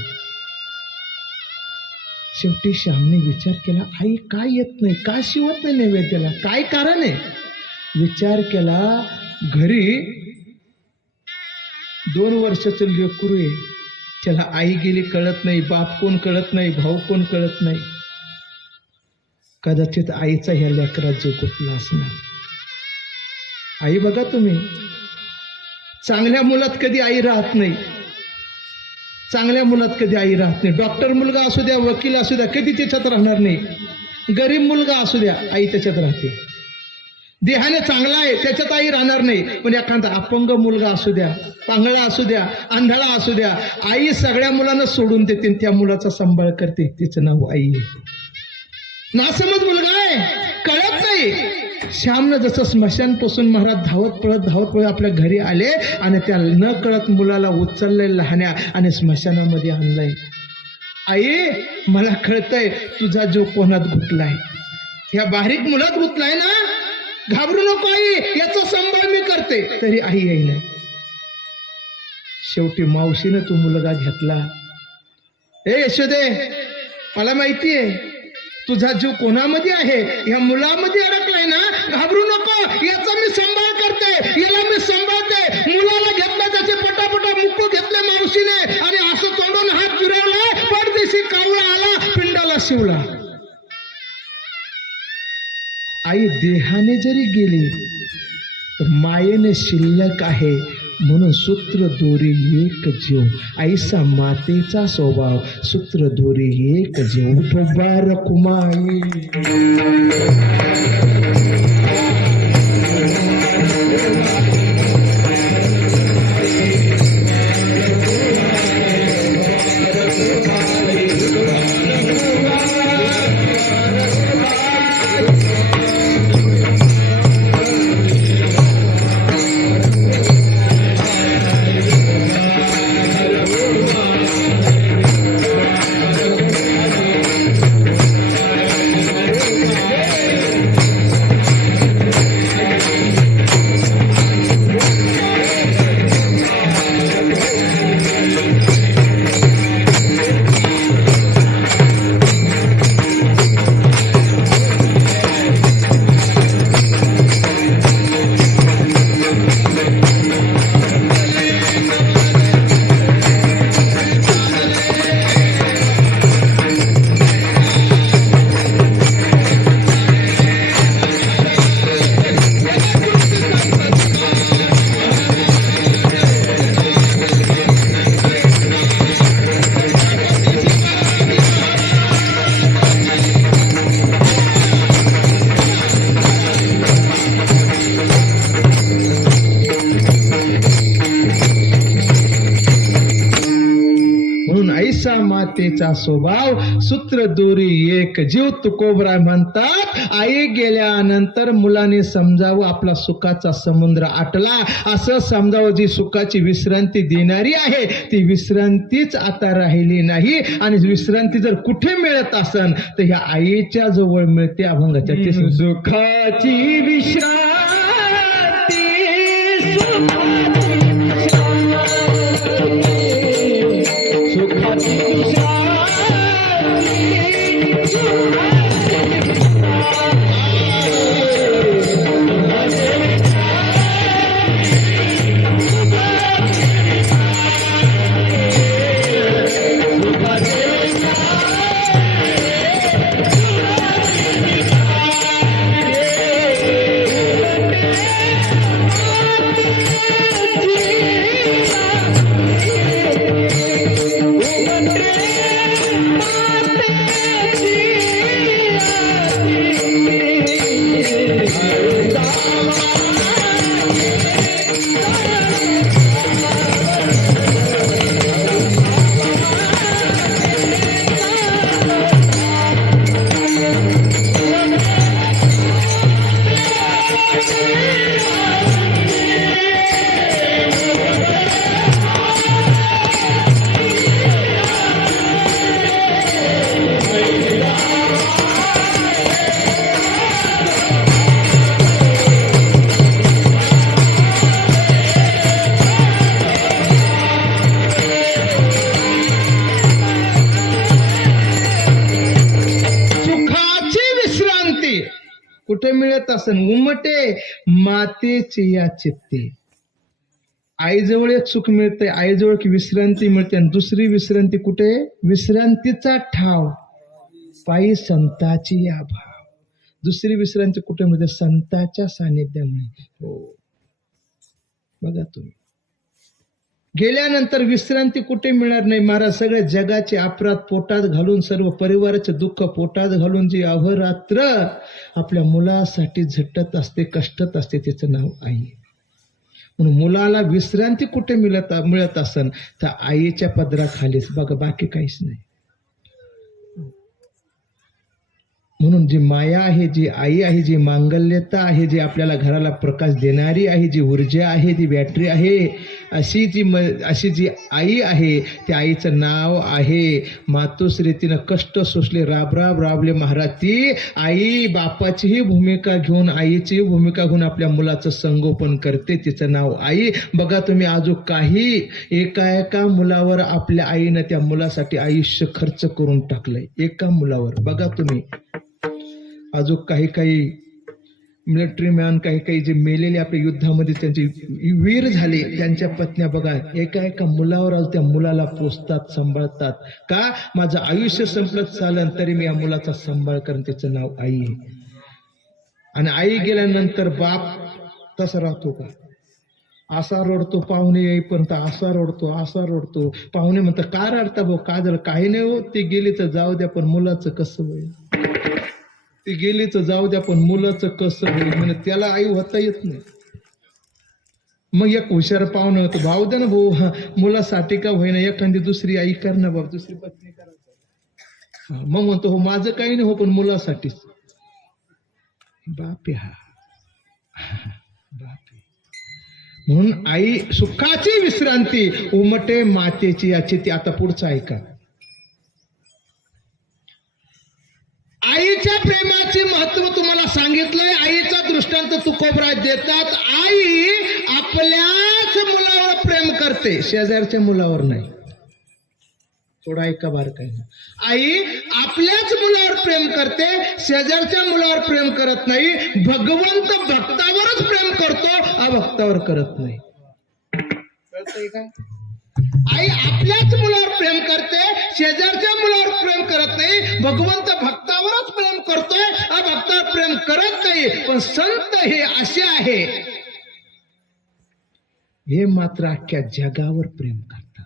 शेवटी श्यामने विचार केला, आई काय येत नाही, का शिवत नाही नैवेद्याला, काय कारण आहे? विचार केला. घरी 2 वर्षाचं लेकरू आहे, त्याला आई गेली कळत नाही, बाप कोण कळत नाही, भाऊ कोण कळत नाही. कदाचित आईचा ह्या लेकरात जो गुंतला असणार. आई बघा तुम्ही, चांगल्या मुलात कधी आई राहत नाही. चांगल्या मुलात कधी आई राहत नाही. डॉक्टर मुलगा असू द्या, वकील असू द्या, कधी त्याच्यात राहणार नाही. गरीब मुलगा असू द्या, आई त्याच्यात राहते. देहाने चांगला आहे, त्याच्यात आई राहणार नाही. पण एखादा अपंग मुलगा असू द्या, पांगळा असू द्या, आंधळा असू द्या, आई सगळ्या मुलांना सोडून देते, त्या मुलाचा सांभाळ करते. तिचं नाव आई आहे. नासमज मुलगा आहे, कळत नाही, श्यामनं जसं स्मशानपासून महाराज धावत पळत आपल्या घरी आले आणि त्या न कळत मुलाला उचललंय लहान्या आणि स्मशानामध्ये आणलंय. आई मला कळतंय तुझा जीव कोणात गुंतलाय, ह्या बारीक मुलात गुंतलाय ना, घाबरू नको आई, याचा सांभाळ मी करते. तरी आई येईना. शेवटी मावशीनं तो मुलगा घेतला. ए यशोदे, मला माहितीये तुझा जीव कोणामध्ये आहे, या मुलामध्ये अडकलाय ना, घाबरू नको, याचा मी सांभाळ करते, याला मी सांभाळते. मुलाला घेतलं, त्याचे पटापटा मुकू घेतले मावशीने आणि असं तोंडून हात फिरवला, परदेशी कावळा आला, पिंडाला शिवला. आई देहाने जरी गेली तर मायेने शिल्लक आहे, म्हणून सूत्र दोरी एक जीव. ऐसा मातेचा स्वभाव, सूत्र दोरी एक जीव. उठोबा रखुमाई. मातेचा स्वभाव, सूत्र दोरी एक जीव. तुकोबरा म्हणतात, आई गेल्यानंतर मुलाने समजावं आपला सुखाचा समुद्र आटला, असं समजावं. जी सुखाची विश्रांती देणारी आहे ती विश्रांतीच आता राहिली नाही. आणि विश्रांती जर कुठे मिळत असन तर ह्या आईच्या जवळ मिळते. अभंगाच्या सुखाची विश्रांती, कुठे मिळत असन? उमटे मातेचे या चित्ते. आईजवळ एक सुख मिळतंय, आईजवळ की विश्रांती मिळते. आणि दुसरी विश्रांती कुठे? विश्रांतीचा ठाव पायी संताची या भाव. दुसरी विश्रांती कुठे मिळते? संताच्या सानिध्यामुळे. हो, बघा तुम्ही गेल्यानंतर विश्रांती कुठे मिळणार नाही. महाराज सगळ्या जगाचे अपराध पोटात घालून, सर्व परिवाराचे दुःख पोटात घालून जी अहोरात्र आपल्या मुलासाठी झटत असते, कष्टत असते, त्याचं नाव आई. म्हणून मुलाला विश्रांती कुठे मिळत असन तर आईच्या पदराखालीच. बघा, बाकी काहीच नाही. म्हणून जी माया आहे, जी आई आहे, जी मांगल्यता आहे, जी आपल्याला घराला प्रकाश देणारी आहे, जी ऊर्जा आहे, ती बॅटरी आहे, अशी जी आई आहे, त्या आईचं नाव आहे मातोश्री. तिनं कष्ट सोसले, राबले महाराज. ती आई बापाचीही भूमिका घेऊन, आईचीही भूमिका घेऊन आपल्या मुलाचं संगोपन करते. तिचं नाव आई. बघा तुम्ही, अजून काही एका मुलावर आपल्या आईनं त्या मुलासाठी आयुष्य खर्च करून टाकलंय. एका मुलावर बघा तुम्ही. अजून काही मिलिटरी मॅन, काही जे मेलेले आपल्या युद्धामध्ये त्यांचे वीर झाले, त्यांच्या पत्न्या बघा एका मुलावर आज त्या मुलाला पोसतात, सांभाळतात. का? माझं आयुष्य संपलं चालन तरी मी या मुलाचा सांभाळ करेन. त्याचं नाव आई आहे. आणि आई गेल्यानंतर बाप तसा राहतो का? असा रडतो, पाहुणे येईपर्यंत असा रडतो. पाहुणे म्हणतात का रडता भाऊ, का झालं? काही नाही हो, ती गेली तर जाऊ द्या, पण मुलाचं कसं होईल? ती गेली तर जाऊ द्या, पण मुलाचं कसं होईल? म्हणजे त्याला आई होता येत नाही. मग एक हुशार पाहुणं होतं, भाऊ दे ना भाऊ, मुलासाठी का होईना एखादी दुसरी आई कर ना बाबा, दुसरी पत्नी करा. मग म्हणतो हो माझं काही नाही हो, पण मुलासाठीच. बाप हा बाप. म्हणून आई सुखाची विश्रांती उमटे मातेची, याची ती. आता पुढचं ऐका. आईच्या प्रेमाचे महत्व तुम्हाला सांगितलंय. आईचा दृष्टांत तुकोबराज देतात. आई आपल्याच मुलावर प्रेम करते, शेजारच्या मुलावर नाही. थोडा ऐका बार काही. आई आपल्याच मुलावर प्रेम करते, शेजारच्या मुलावर प्रेम करत नाही. भगवंत भक्तावरच प्रेम करतो, अभक्तावर करत नाही. कळतंय का? आई आपल्याच मुलावर प्रेम करते, शेजारच्या मुलावर प्रेम करत नाही. भगवंत भक्तावरच प्रेम करतोय, अभक्तावर प्रेम करत नाही. पण संत हे असे आहे, हे मात्र अख्ख्या जगावर प्रेम करतात.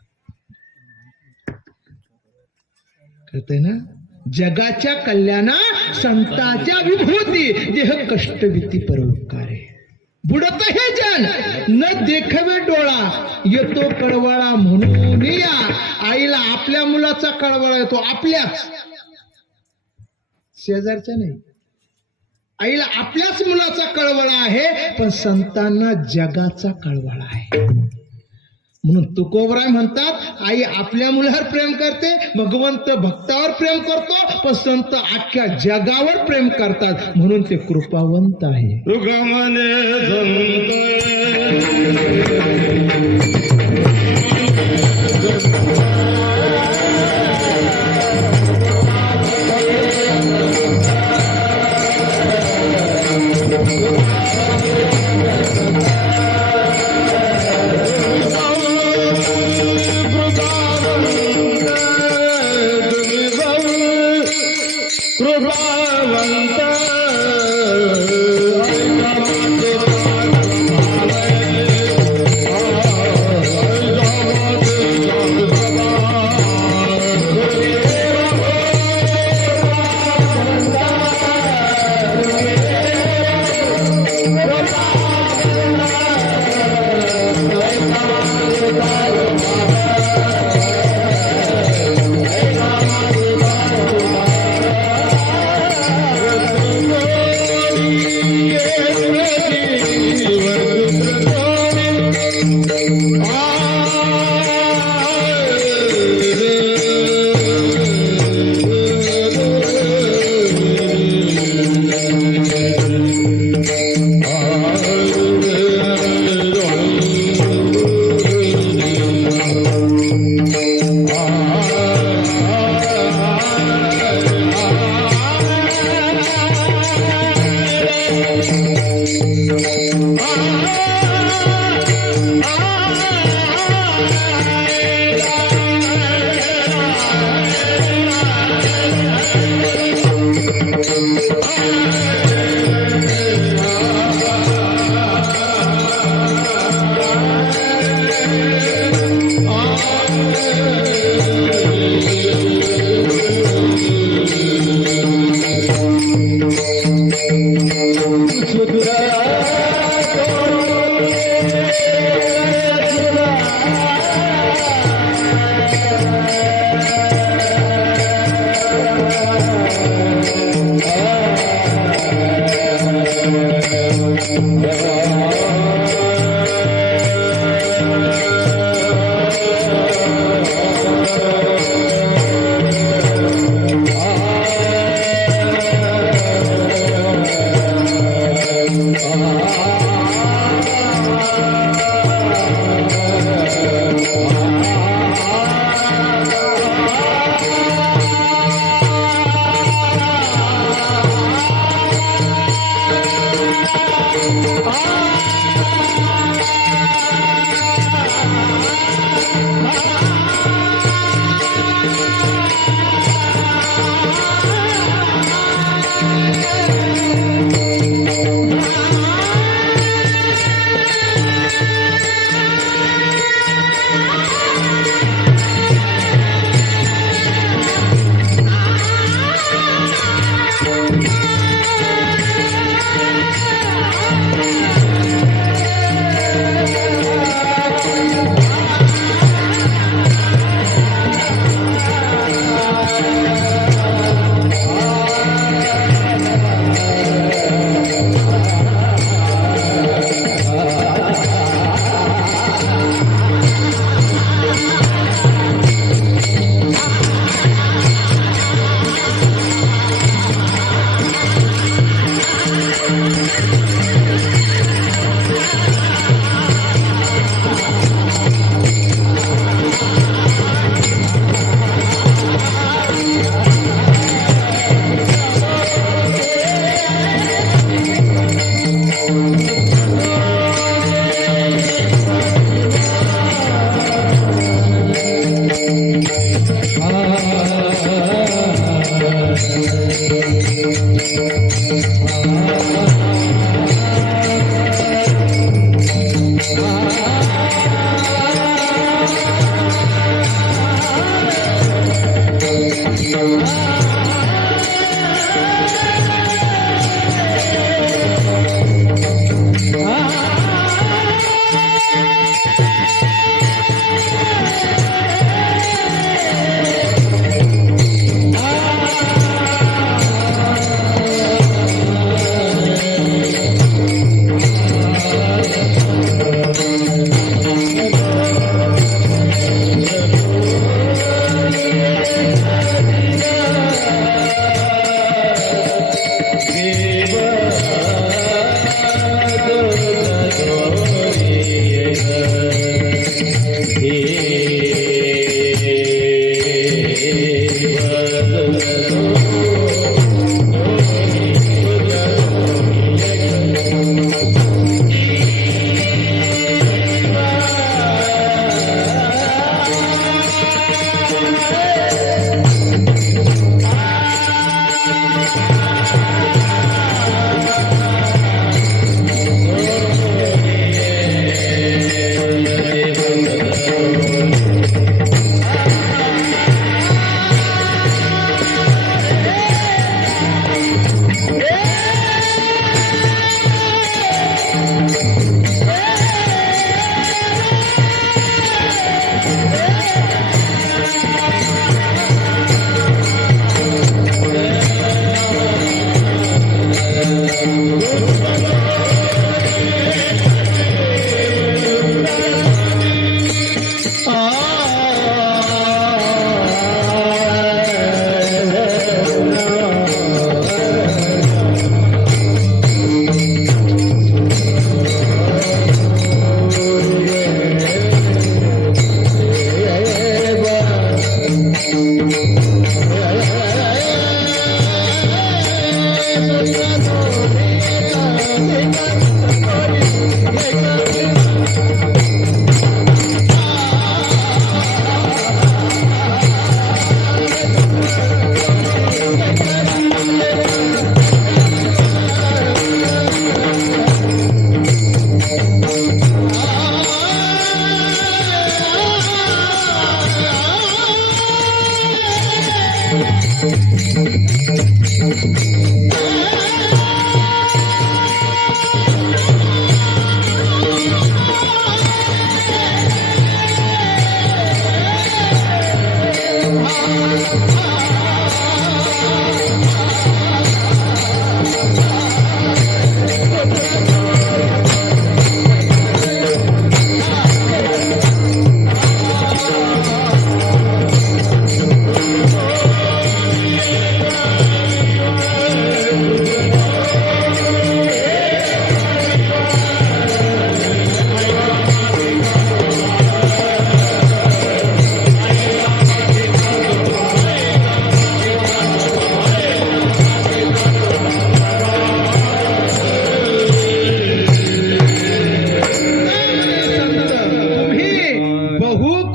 कळतंय ना? जगाच्या कल्याणा संताच्या विभूती, देह कष्ट भीती परोपकार आहे. बुडत हे जन न देखवे डोळा, येतो कळवळा म्हणून या. आईला आपल्या मुलाचा कळवळा येतो, आपल्याच, शेजारच्या नाही. आईला आपल्याच मुलाचा कळवळा आहे, पण संतांना जगाचा कळवळा आहे. म्हणून तुकोबराय म्हणतात आई आपल्या मुलावर प्रेम करते, भगवंत भक्तावर प्रेम करतो, पण संत अख्ख्या जगावर प्रेम करतात. म्हणून ते कृपावंत आहे.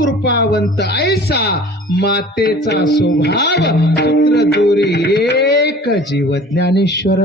कृपावंत ऐसा मातेचा स्वभाव पुत्र दोरे एक जीव ज्ञानेश्वर.